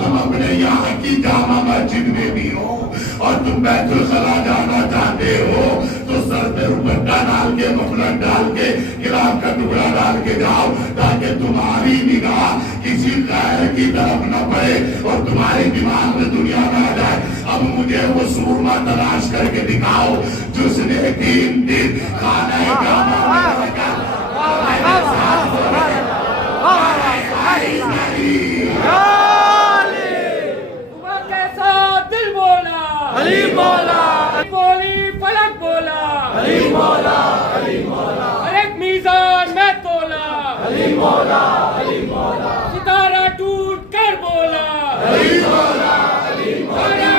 کی جامع مسجد میں بھی ہو اور تم بیت الخلا جانا چاہتے ہو تو سر پہ دوپٹہ ڈال کے مفلر ڈال کے کلاب کا ٹکڑا ڈال کے جاؤ تاکہ تمہاری نگاہ کسی غیر کی طرف نہ پڑے اور تمہارے دماغ میں دنیا میں آ جائے اب مجھے وہ سورما تلاش کر کے دکھاؤ جس نے 3 دن خانہ کعبہ میں رکھا کیسا دل بولا علی مولا بولی فلک بولا علی مولا علی مولا ہر ایک میزان میں تولا علی مولا علی مولا ستارہ ٹوٹ کر بولا علی مولا علی مولا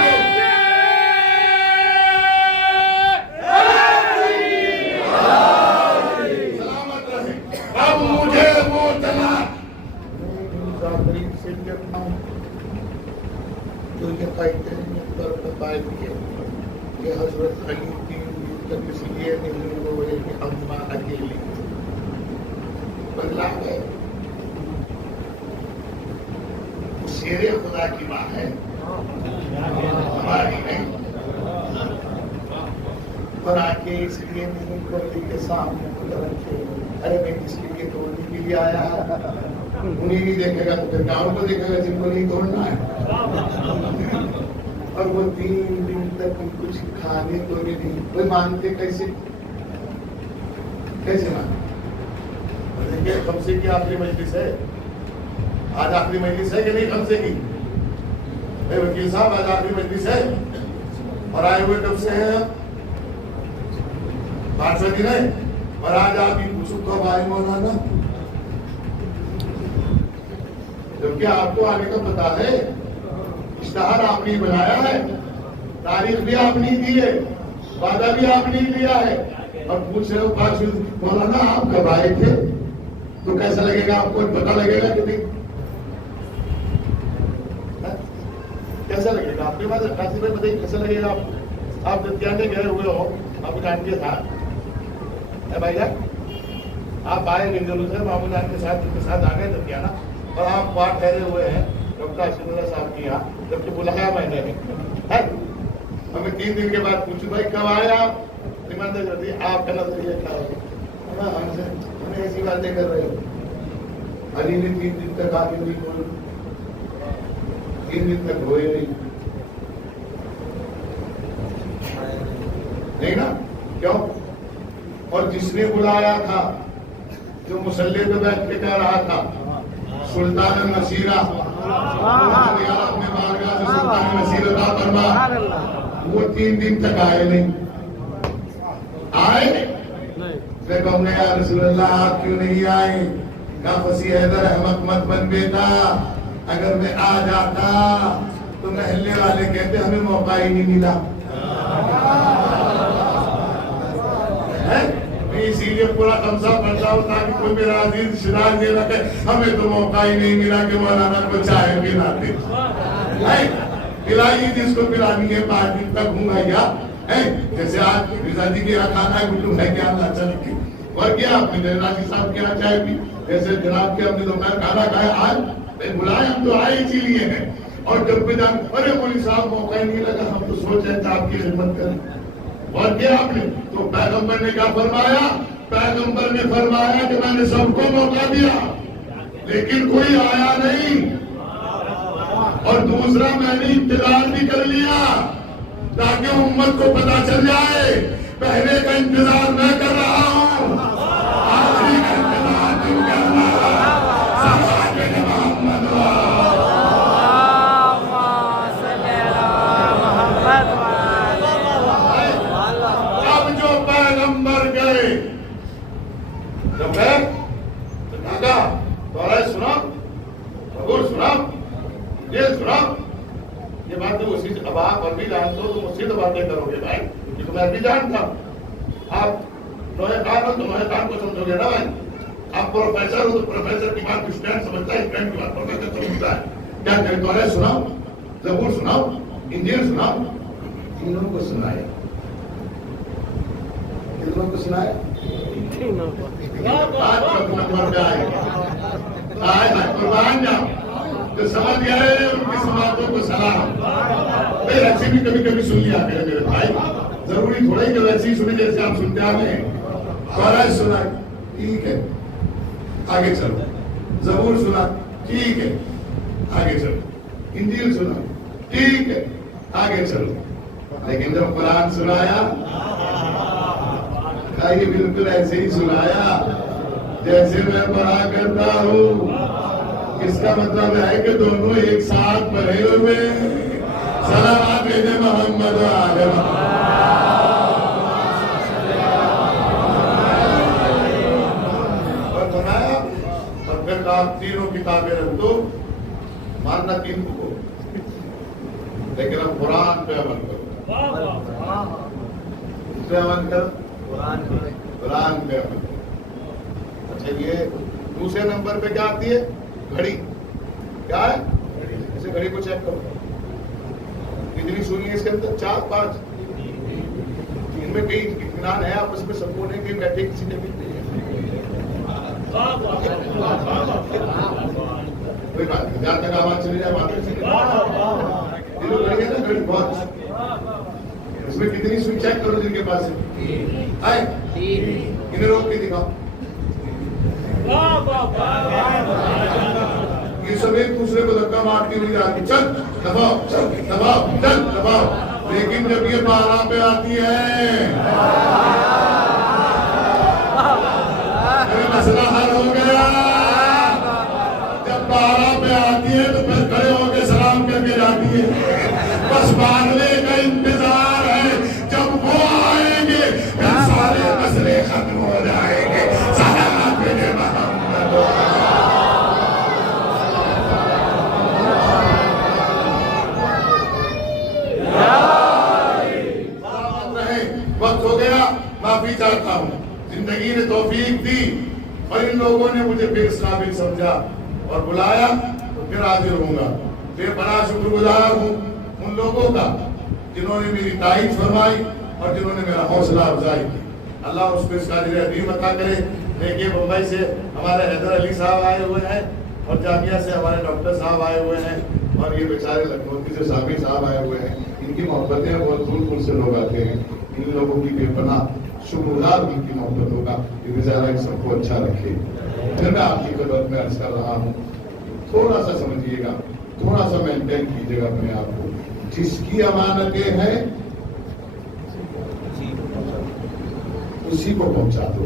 سلامت رہے اب مجھے وہ چلا جو یہ قائدین پر بتائے دیئے کہ حضرت علی کی تب اس لیے نہیں ہوئے کہ ہم اکیلی بدلا گئے شیر خدا کی ماں ہے ہماری نہیں اور آکے اس لیے نہیں کرتی کہ سامنے خدا رکھے ارے میں اس لیے توڑنے کے لیے آیا انہیں نہیں دیکھے گا تو پھر گاؤں کو دیکھے گا جن کو نہیں توڑنا ہے اور وہ 3 دن تک کچھ کھانے کو نہیں وہ مانتے کیسے مانتے دیکھیے خمسے کی آخری مجلس ہے آج آخری مجلس ہے کہ نہیں خمسے کی وکیل صاحب آج آخری مجلس ہے اور آئے ہوئے کب سے ہیں 5 دن ہے اور آج آپ ہی پوچھو کب آئے مولانا جبکہ آپ کو آنے کا پتا ہے اشتہار آپ نے بنایا ہے تاریخ بھی آپ نے دی ہے وعدہ بھی آپ نے لیا ہے اور پوچھ رہے ہو مولانا آپ کب آئے تھے تو کیسا لگے گا آپ کو پتا لگے گا کہ نہیں کیسا لگے گا آپ کے پاس خاصی میں بتائیے کیسا لگے گا آپ دتیانے گئے ہوئے ہو آپ جان کے ساتھ ہے بھائی جان آپ آئے گنجلو سے مامو جان کے ساتھ آ گئے دتیانا اور آپ وہاں ٹھہرے ہوئے ہیں ڈاکٹر اشرف اللہ صاحب کی یہاں جبکہ بلایا میں نے ہمیں 3 دن کے بعد پوچھوں بھائی کب آئے آپ ایمانداری کرتی آپ کا نظریہ کیا ہوگا ہمیں ایسی باتیں کر رہے ہو علی نے 3 دن تک آگے نہیں بول 3 دن تک ہوئے نہیں نا کیوں اور جس نے بلایا تھا جو مسلح پہ بیٹھ کے کہہ رہا تھا سلطان النصیرہ اپنے بارگاہ سے سلطان النصیر عطا فرما وہ 3 دن تک آئے نہیں آئے میں کہوں گا یا رسول اللہ آپ کیوں نہیں آئے کہا فصیح حیدر احمد مت بن بیٹا اگر میں آ جاتا تو محلے والے کہتے ہمیں موقع ہی نہیں ملا اسی لیے پورا خمسہ پڑھتا ہوں تاکہ کوئی میرا عزیز شراز یہ رکھے ہمیں تو موقع ہی نہیں ملا کہ مولانا کو چاہے پلاتے پلائیے جس کو پلانی ہے 5 دن تک ہوں گا یا جیسے آج رضا جی کے یہاں کھانا ہے گلو ہے کیا اللہ چل کے اور کیا آپ نے راجی صاحب کے یہاں چائے پی جیسے جناب کے ہم نے دوپہر کھانا کھایا آج بلائے ہم تو آئے اسی لیے ہیں اور جب بھی جان ارے مولوی صاحب موقع ہی نہیں لگا ہم تو سوچ رہے تھے آپ کی خدمت کریں اور کیا آپ نے تو پیغمبر نے کیا فرمایا پیغمبر نے فرمایا کہ میں نے سب کو موقع دیا لیکن کوئی آیا نہیں اور دوسرا میں نے انتظار بھی کر لیا تاکہ امت کو پتا چل جائے پہلے کا انتظار میں کر رہا ہوں آخری کا انتظار تم کر رہا اب جو پیغمبر گئے جب ہے تو کہا تو سنا ضرور سنا یہ سنا یہ بات تو اسی اب آپ عربی جانتے ہو تو مجھ سے تو باتیں کرو گے بھائی یہ تو میں عربی جانتا آپ نوئے خان ہو تو نوئے خان کو سمجھو گے نا بھائی آپ پروفیسر ہو تو پروفیسر کی بات اسٹوڈنٹ سمجھتا ہے اسٹوڈنٹ کی بات پروفیسر سمجھتا ہے کیا کرے تو سناؤ زبور سناؤ انجیل سناؤ تینوں کو سنائے کتنوں کو سنائے آج کا نمبر پہ آئے قربان جاؤ جو سمجھ گئے ان کی سماعتوں کو سلام. بھائی ایسے بھی کبھی کبھی سن لیا کرے میرے بھائی, ضروری تھوڑا ہی کہ ویسے ہی سنے جیسے آپ سنتے آ رہے ہیں. قرآن سنا ٹھیک ہے آگے چلو, زبور سنا ٹھیک ہے آگے چلو, انجیل سنا ٹھیک ہے آگے چلو, لیکن جب قرآن سنایا یہ بالکل ایسے ہی سنایا جیسے میں پڑھا کرتا ہوں. اس کا مطلب ہے کہ دونوں ایک ساتھ پڑھے ہوئے. سلام بھیجے محمد عالم. اور سنایا, اور پھر آپ تینوں کتابیں رکھ دو, ماننا تین کو, لیکن اب قرآن پہ عمل کرو. اس پہ عمل کرو, قرآن پہ عمل کرو. اچھا یہ دوسرے نمبر پہ کیا آتی ہے؟ گھڑی. کیا ہے؟ اسے گھڑی کو چیک کرو, کتنی سنی ہے اس کے اندر؟ 4 5. ان میں کئی اطمینان ہے آپس میں سکون ہے کہ بیٹھے کسی نے بھی کوئی بات نہیں, جہاں تک آواز چلی جائے بات چلی جائے. گھڑی ہے نا, گھڑی بہت اس میں کتنی سوئی چیک کرو جن کے پاس ہے. انہیں روک کے دکھاؤ. یہ سب ایک دوسرے کو دھکا مارتی ہوئی جاتی, چل دباؤ چل دباؤ چل دباؤ. لیکن جب یہ 12 پہ آتی ہے مسئلہ حل ہو گیا. جب 12 پہ آتی ہے تو پھر کھڑے ہو کے سلام کر کے جاتی ہے. بس 12 کا انتظار ہے, جب وہ آئیں گے پھر سارے مسئلے ختم ہو جائیں گے. سلام بھیجے محمد. وقت ہو گیا, معافی چاہتا ہوں. زندگی نے توفیق دی اور ان لوگوں نے مجھے پھر اس قابل سمجھا اور بلایا تو پھر حاضر ہوں گا. میں بڑا شکر گزار ہوں ان لوگوں کا جنہوں نے میری تائید فرمائی اور جنہوں نے میرا حوصلہ افزائی کی. اللہ اس کو اس کا اجر عظیم عطا کرے. دیکھیے بمبئی سے ہمارے حیدر علی صاحب آئے ہوئے ہیں اور جامعہ سے ہمارے ڈاکٹر صاحب آئے ہوئے ہیں اور یہ بیچارے لکھنؤ سے صابری صاحب آئے ہوئے ہیں. ان کی محبتیں بہت دور دور سے لوگ آتے ہیں. ان لوگوں کی بے پناہ شکر گزار ان کی محبت ہوگا کہ بیچارہ ان سب کو اچھا رکھے. پھر میں آپ کی خدمت میں عرض کر رہا ہوں, تھوڑا سا سمجھیے گا, تھوڑا سا مینٹین کیجیے گا اپنے آپ کو. جس کی امانتیں ہیں اسی کو پہنچا دو.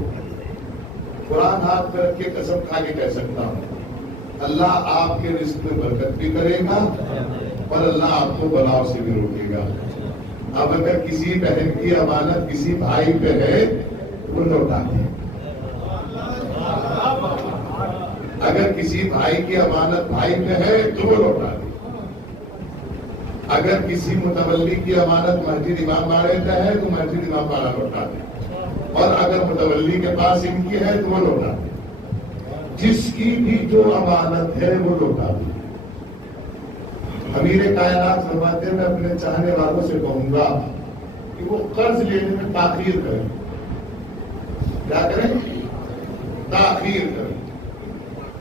قرآن ہاتھ میں رکھ کے قسم کھا کے کہہ سکتا ہوں, اللہ آپ کے رزق میں برکت بھی کرے گا اور اللہ آپ کو بلاؤ سے بھی روکے گا. اب اگر کسی بہن کی امانت کسی بھائی پہ ہے وہ لوٹا دے. اگر کسی بھائی کی امانت بھائی پہ ہے تو وہ لوٹا دے. اگر کسی متولی کی امانت مسجد امام باڑے پہ ہے تو مسجد امام باڑا لوٹا دے. اور اگر متولی کے پاس ان کی ہے تو وہ لوٹا دے. جس کی بھی جو امانت ہے وہ لوٹا دے. امیر کائنات فرماتے ہیں, میں اپنے چاہنے والوں سے کہوں گا کہ وہ قرض لینے میں تاخیر کریں. کیا کریں؟ تاخیر کریں.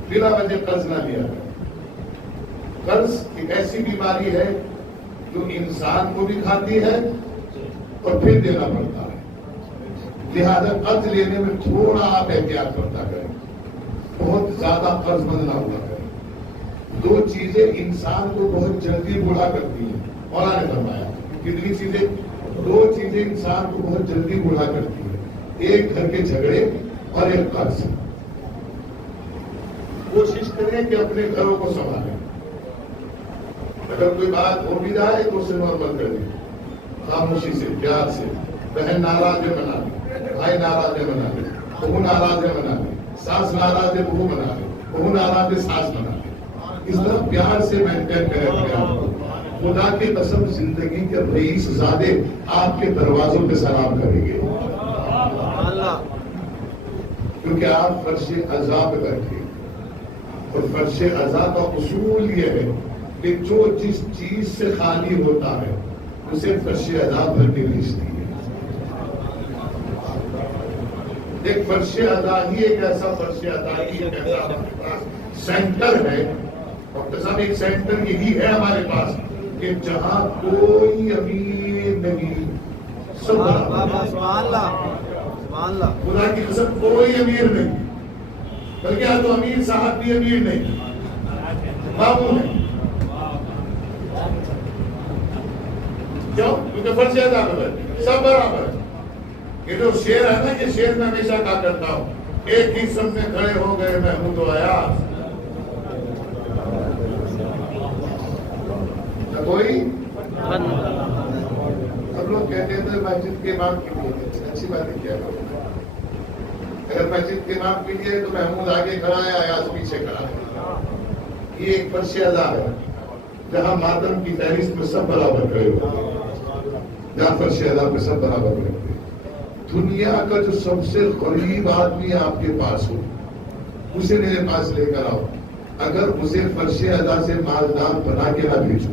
بلا وجہ قرض نہ لیا کریں. قرض ایک ایسی بیماری ہے جو انسان کو بھی کھاتی ہے اور پھر دینا پڑتا ہے. لہذا قرض لینے میں تھوڑا آپ احتیاط کرتا کریں. بہت زیادہ قرض مند نہ ہوا کریں. 2 چیزیں انسان کو بہت جلدی بوڑھا کرتی ہیں. مولانا نے فرمایا کتنی چیزیں؟ 2 چیزیں انسان کو بہت جلدی بوڑھا کرتی ہیں. ایک گھر کے جھگڑے اور ایک قرض. کوشش کریں کہ اپنے گھروں کو سنبھالیں. اگر کوئی بات ہو بھی جائے تو اسے نارمل کر دیں, خاموشی سے, پیار سے. بہن ناراض ہے منا لیں, بھائی ناراض ہے منا لیں, بہو ناراض ہے منا لیں, ساس ناراض ہے بہو منا لیں, بہو ناراض ہے ساس منا لیں. اس طرح پیار سے مینٹین کریں اپنے آپ کو. خدا کی قسم زندگی کے رئیس زادے آپ کے دروازوں پہ سلام کریں گے, کیونکہ آپ فرش عذاب بیٹھے. اور فرش عذاب کا اصول یہ ہے کہ جو جس چیز سے خالی ہوتا ہے اسے فرش عذاب بھر کے بھیجتی ہے. ایک فرش عذاب ہی ایک ایسا فرش عذاب ہی ایک ایسا سینٹر ہے ڈاکٹر صاحب ایک سینٹر یہی ہے ہمارے پاس کہ جہاں کوئی امیر نہیں، سب خدا کی قسم کوئی امیر نہیں، بلکہ یا تو امیر صاحب بھی امیر نہیں، معمول ہے. کیوں؟ کیونکہ فرض برابر ہے، سب برابر ہے. یہ جو شعر ہے نا، یہ شعر میں ہمیشہ کہا کرتا ہوں، ایک ہی سب میں کھڑے ہو گئے محمود و ایاز. کوئی ہم لوگ کہتے ہیں مسجد کے امام کے لیے اچھی بات ہے. کیا اگر مسجد کے امام کے لیے تو محمود آگے کھڑا ہے، ایاز پیچھے کھڑا ہے. یہ ایک فرش ادا ہے جہاں ماتم کی فہرست میں سب برابر کھڑے ہوتے ہیں، جہاں فرش ادا پہ سب برابر رہتے ہیں. دنیا کا جو سب سے غریب آدمی آپ کے پاس ہو، اسے میرے پاس لے کر آؤ. اگر اسے فرش ادا سے مالدار بنا کے نہ بھیجو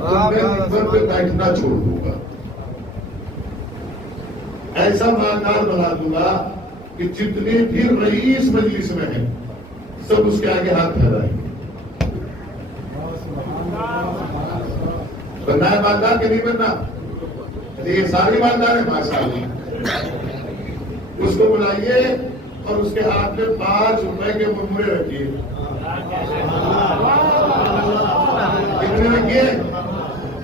تو میں منبر پہ بیٹھنا چھوڑ دوں گا. ایسا مالدار بنا دوں گا کہ جتنے بھی رئیس مجلس میں ہیں سب اس کے آگے ہاتھ پھیلائیں گے. بننا ہے مالدار کہ نہیں بننا؟ یہ ساری مالدار ہے ماشاءاللہ. اس کو بلائیے اور اس کے ہاتھ میں 5 روپے کے مرمرے رکھیے. کتنے رکھیے؟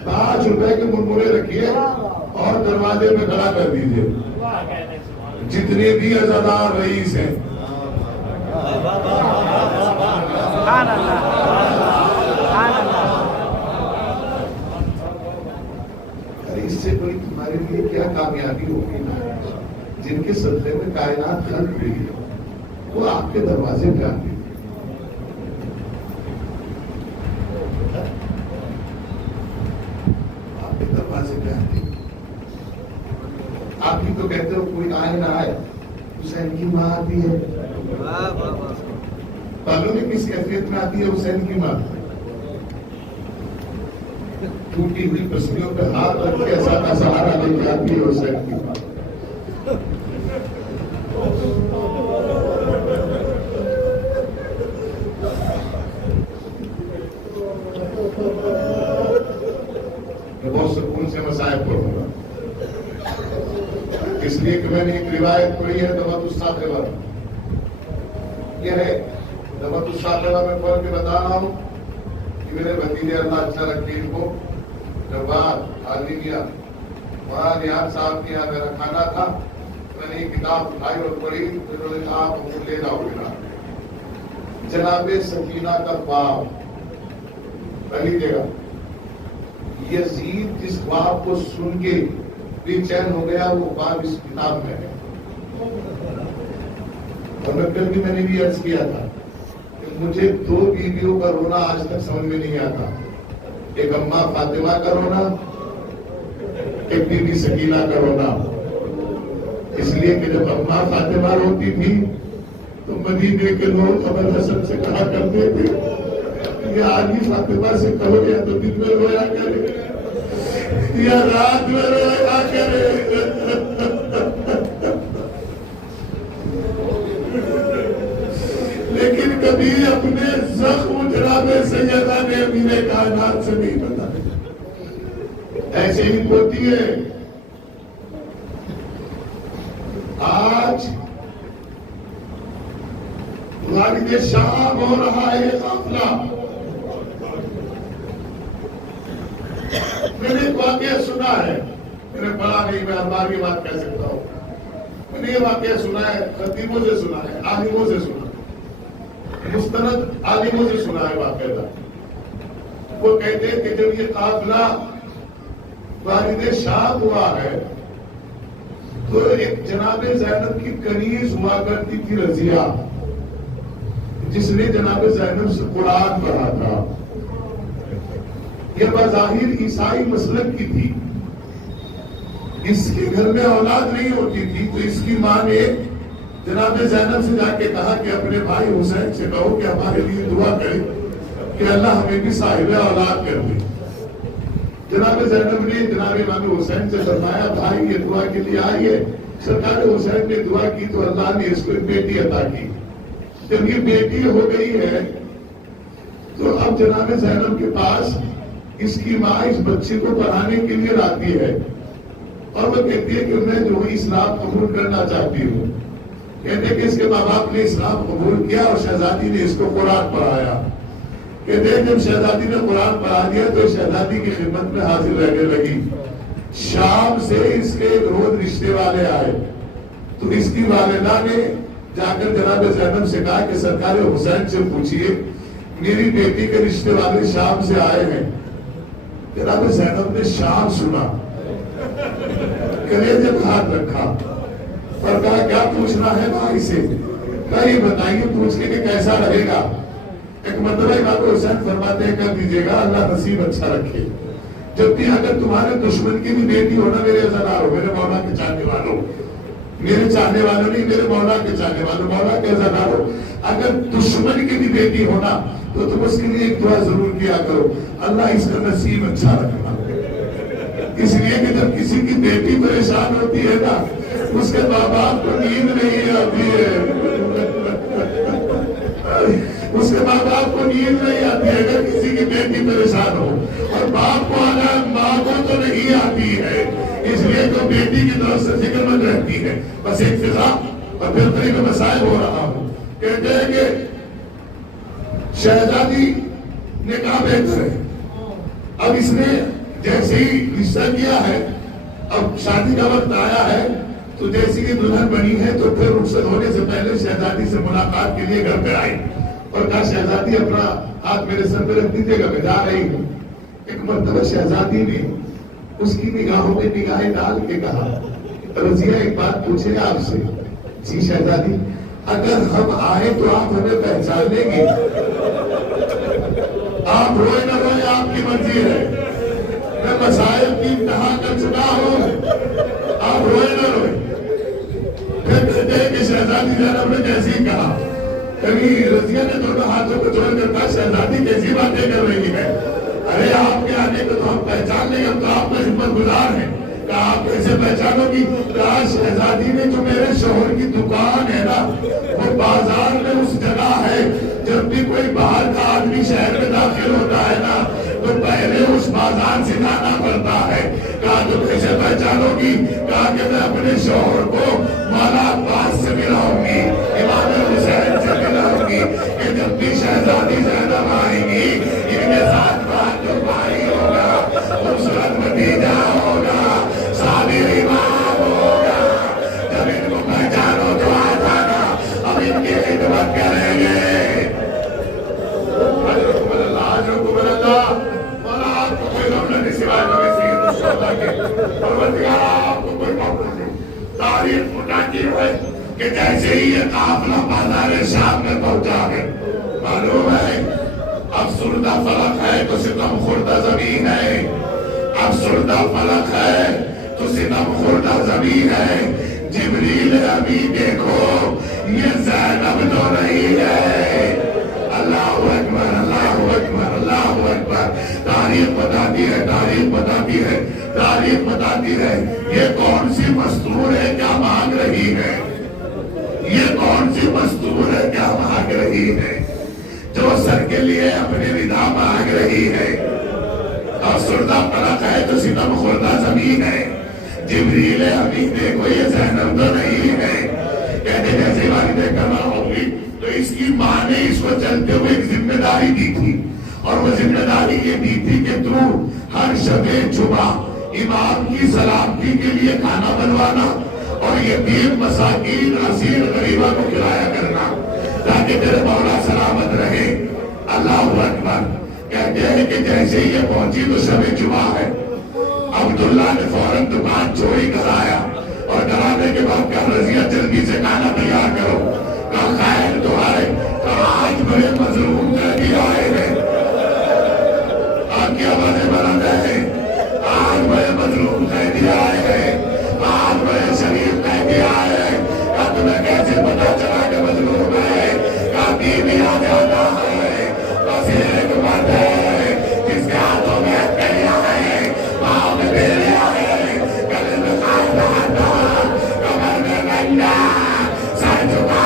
5 روپے کے مرمرے رکھیے اور دروازے میں کھڑا کر دیجیے. جتنے بھی عزادار رئیس ہیں اس سے بڑی تمہارے لیے کیا کامیابی ہوگی نا. جن کے صدقے میں کائنات خلق ہوئی ہے وہ آپ کے دروازے پہ آتے ہیں. آپ کے دروازے پہ آتے ہیں. آپ ہی تو کہتے ہو کوئی آئے نہ آئے، حسین کی ماں آتی ہے. معلوم نہیں کس کیفیت میں آتی ہے حسین کی ماں. ٹوٹی ہوئی پسلیوں پہ ہاتھ رکھ کے ایسا کا سہارا لے کے آتی ہے حسین کی ماں. میں بہت سکون سے مصائب پڑھوں گا، اس لیے کہ میں نے ایک روایت پڑھی ہے دعوت الصاحبہ. یہ ہے دعوت الصاحبہ میں پڑھ کے بتا رہا ہوں کہ میرے بھتیجے اللہ اچھا رکھے ان کو جب عالمیہ وہاں نیاز صاحب کے یہاں میرا کھانا تھا، میں نے یہ کتاب اٹھائی اور پڑھی. انہوں نے کہا آپ لے جاؤ گے. جناب سکینہ کا خواب پہلی جگہ. یزید جس خواب کو سن کے بے چین ہو گیا وہ خواب اس کتاب میں ہے. اور میں پھر بھی میں نے بھی عرض کیا تھا کہ مجھے 2 بیویوں کا رونا آج تک سمجھ میں نہیں آتا. ایک اماں فاطمہ کا رونا، ایک بی بی سکینہ کا رونا. اس لیے کہ جب اماں فاطمہ روتی تھی تو مدینے کے لوگ ابو حسن سے کہا کرتے تھے کہ آج فاطمہ سے کہو یا تو دن میں رویا کرے یا رات میں رویا کرے. لیکن کبھی اپنے زخم جناب سیدہ نے امیر کائنات سے نہیں بتایا. ایسے ہی ہوتی ہے. آج والد شام ہو رہا ہے قافلہ. میں نے ایک واقعہ سنا ہے، میں نے پڑھا نہیں، میں ہماری یہ بات کہہ سکتا ہوں. میں نے یہ واقعہ سنا ہے، خطیبوں سے سنا ہے، عالموں سے سنا ہے، مستند عالموں سے سنا ہے واقعہ. وہ کہتے ہیں کہ جب یہ قافلہ والد شام ہوا ہے تو ایک جناب زینب کی کنیز ہوا کرتی تھی رضیہ، جس نے جناب زینب سے قرآن پڑھا تھا. یہ بظاہر عیسائی مسلک کی تھی. اس کے گھر میں اولاد نہیں ہوتی تھی تو اس کی ماں نے جناب زینب سے جا کے کہا کہ اپنے بھائی حسین سے کہو کہ ہمارے لیے دعا کرے کہ اللہ ہمیں بھی صاحب اولاد کر دے. جناب زینب نے جناب امام حسین سے فرمایا بھائی یہ دعا کے لیے آئیے. سرکار حسین نے دعا کی تو اللہ نے اس کو ایک بیٹی عطا کی. جب یہ بیٹی ہو گئی ہے تو اب جناب زینب کے پاس اس کی ماں اس بچے کو پڑھانے کے لیے لاتی ہے اور وہ کہتی ہے کہ میں جو اسلام قبول کرنا چاہتی ہوں. کہتے ہیں کہ اس کے ماں باپ نے اسلام قبول کیا اور شہزادی نے اس کو قرآن پڑھایا. کہتے ہیں جب شہزادی نے قرآن پڑھا دیا تو شہزادی کی خدمت میں حاضر رہنے لگی. شام سے اس کے روز رشتے والے آئے تو اس کی والدہ نے جا کر جناب زینب سے کہا کہ سرکار حسین سے پوچھئے میری بیٹی کے رشتے والے شام سے آئے ہیں. جناب زینب نے شام سنا, کلیجے پہ ہاتھ رکھا اور کہا کیا پوچھنا ہے بھائی سے. کہا یہ بتائیے پوچھ کے کہ کیسا رہے گا. ایک مرتبہ امام حسین فرماتے ہیں کر دیجیے گا اللہ نصیب اچھا رکھے. جب بھی اگر تمہارے دشمن کی بھی بیٹی ہونا میرے ازادار ہو, میرے مولا کے چاہنے والوں, میرے چاہنے والوں نہیں میرے مولا کے چاہنے والوں, مولا کے ازادار ہو, اگر دشمن کی بھی بیٹی ہونا تو تم اس کے لیے ایک دعا ضرور کیا کرو, اللہ اس کا نصیب اچھا رکھنا. اس لیے کہ جب کسی کی بیٹی پریشان ہوتی ہے نا اس کے ماں باپ کو نیند نہیں آتی ہے, اس کے ماں باپ کو نیند نہیں آتی ہے. اگر کسی کی بیٹی پریشان ہو اور باپ کو آنا ماں کو تو نہیں آتی ہے, اس لیے تو بیٹی کی طرف سے فکر مند رہتی ہے. بس ایک فضا اور پھر طریقے مسائل ہو رہا ہوں. کہتے ہیں کہ شہزادی نے کہا بہتر ہے. اب اس نے جیسے ہی رشتہ کیا ہے, اب شادی کا وقت آیا ہے تو جیسی کہ دلہن بنی ہے تو پھر رخصت ہونے سے پہلے شہزادی سے ملاقات کے لیے گھر پہ آئی اور کہا شہزادی اپنا ہاتھ میرے سر پہ رکھ دیجیے گا, میں جا رہی ہوں. ایک مرتبہ شہزادی نے اس کی نگاہوں میں نگاہیں ڈال کے کہا رضیہ ایک بات پوچھے گا آپ سے. جی شہزادی, اگر ہم آئے تو آپ ہمیں پہچان لیں گے؟ آپ روئے نہ روئے آپ کی مرضی ہے, میں مسائل کی انتہا کر چکا ہوں, آپ روئے نہ روئے. پھر کہتے ہیں کہ شہزادی زینب نے جیسے ہی کہا, کبھی رضیہ نے دونوں ہاتھوں کو جوڑ کر کہا شہزادی کیسی باتیں کر رہی ہے, ارے آپ کے آنے کو تو ہم پہچان لیں گے, ہم تو آپ کا خدمت گزار ہیں. کہا آپ کیسے پہچانو گی؟ کہا شہزادی نے جو میرے شوہر کی دکان ہے نا وہ بازار میں اس جگہ ہے, جب بھی کوئی باہر کا آدمی شہر میں داخل ہوتا ہے نا تو پہلے اس بازار سے جانا پڑتا ہے. کہا تو کیسے پہچانو گی؟ کہا کہ میں اپنے شوہر کو مولا عباس سے ملاؤں گی, امام حسین سے ملاؤں گی, کہ جب بھی شہزادی زینب آئیں گی ان کے ساتھ بات جو بھائی ہوگا, خوبصورت بھتیجا ہوگا, صابر امام ہوگا, جب ان کو پہچانو تو آ جانا, اب ان کی خدمت کریں گے. تاریخ بتاتی ہے کہ جیسے ہی یہ قافلہ بازار شام میں پہنچا ہے, معلوم ہے افسردہ فلک ہے تو ستم خوردہ زمین ہے, افسردہ فلک ہے تو ستم خوردہ زمین ہے. جبریل ابھی دیکھو یہ زینب تو نہیں ہے. اللہ اکبر, اللہ اکبر, اللہ اکبر. تاریخ بتاتی ہے, تاریخ بتاتی ہے, تاریخ بتاتی ہے یہ کون سی مستور ہے کیا مانگ رہی ہے, یہ کون سی مستور ہے کیا مانگ رہی ہے, جو سر کے لیے اپنی رضا مانگ رہی ہے. افسردہ فلک ہے تو ستم خوردہ زمین ہے. جبریل ابھی دیکھو یہ زینب تو نہیں ہے. کہتے جیسے والدہ کرنا ہوگی تو اس کی ماں نے اس کو چلتے ہوئے ایک ذمہ داری دی تھی, اور وہ ذمہ داری یہ دی تھی کہ تو ہر شب جمعہ امام کی سلامتی کے لیے کھانا بنوانا اور یتیم مساکین اسیر غریبہ کو کھلایا کرنا تاکہ تیرے مولا سلامت رہے. اللہ اکبر. کہتے ہیں کہ جیسے ہی یہ پہنچی تو شب جمعہ ہے. عبداللہ نے فوراً دکان چوری کرایا اور کرانے کے بعد کہا رضیہ جلدی سے کھانا تیار کرو. کہا خیر تو آئے, کہا آج بڑے مظلوم قیدی آئے ہیں. آپ کی آوازیں بلند ہیں, آج بڑے مظلوم قیدی آئے ہیں, آج بڑے شریف قیدی آئے ہیں. کہا تمہیں کیسے پتا چلا کہ مظلوم ہے؟ کہا بیوی آ جاتا ہے, بس ایک مرد ہے جس کے ہاتھوں میں ہتھیلیاں ہیں, پاؤں میں بیڑیاں ہیں, گلے میں خاص کمر میں گنڈا, سر جھکا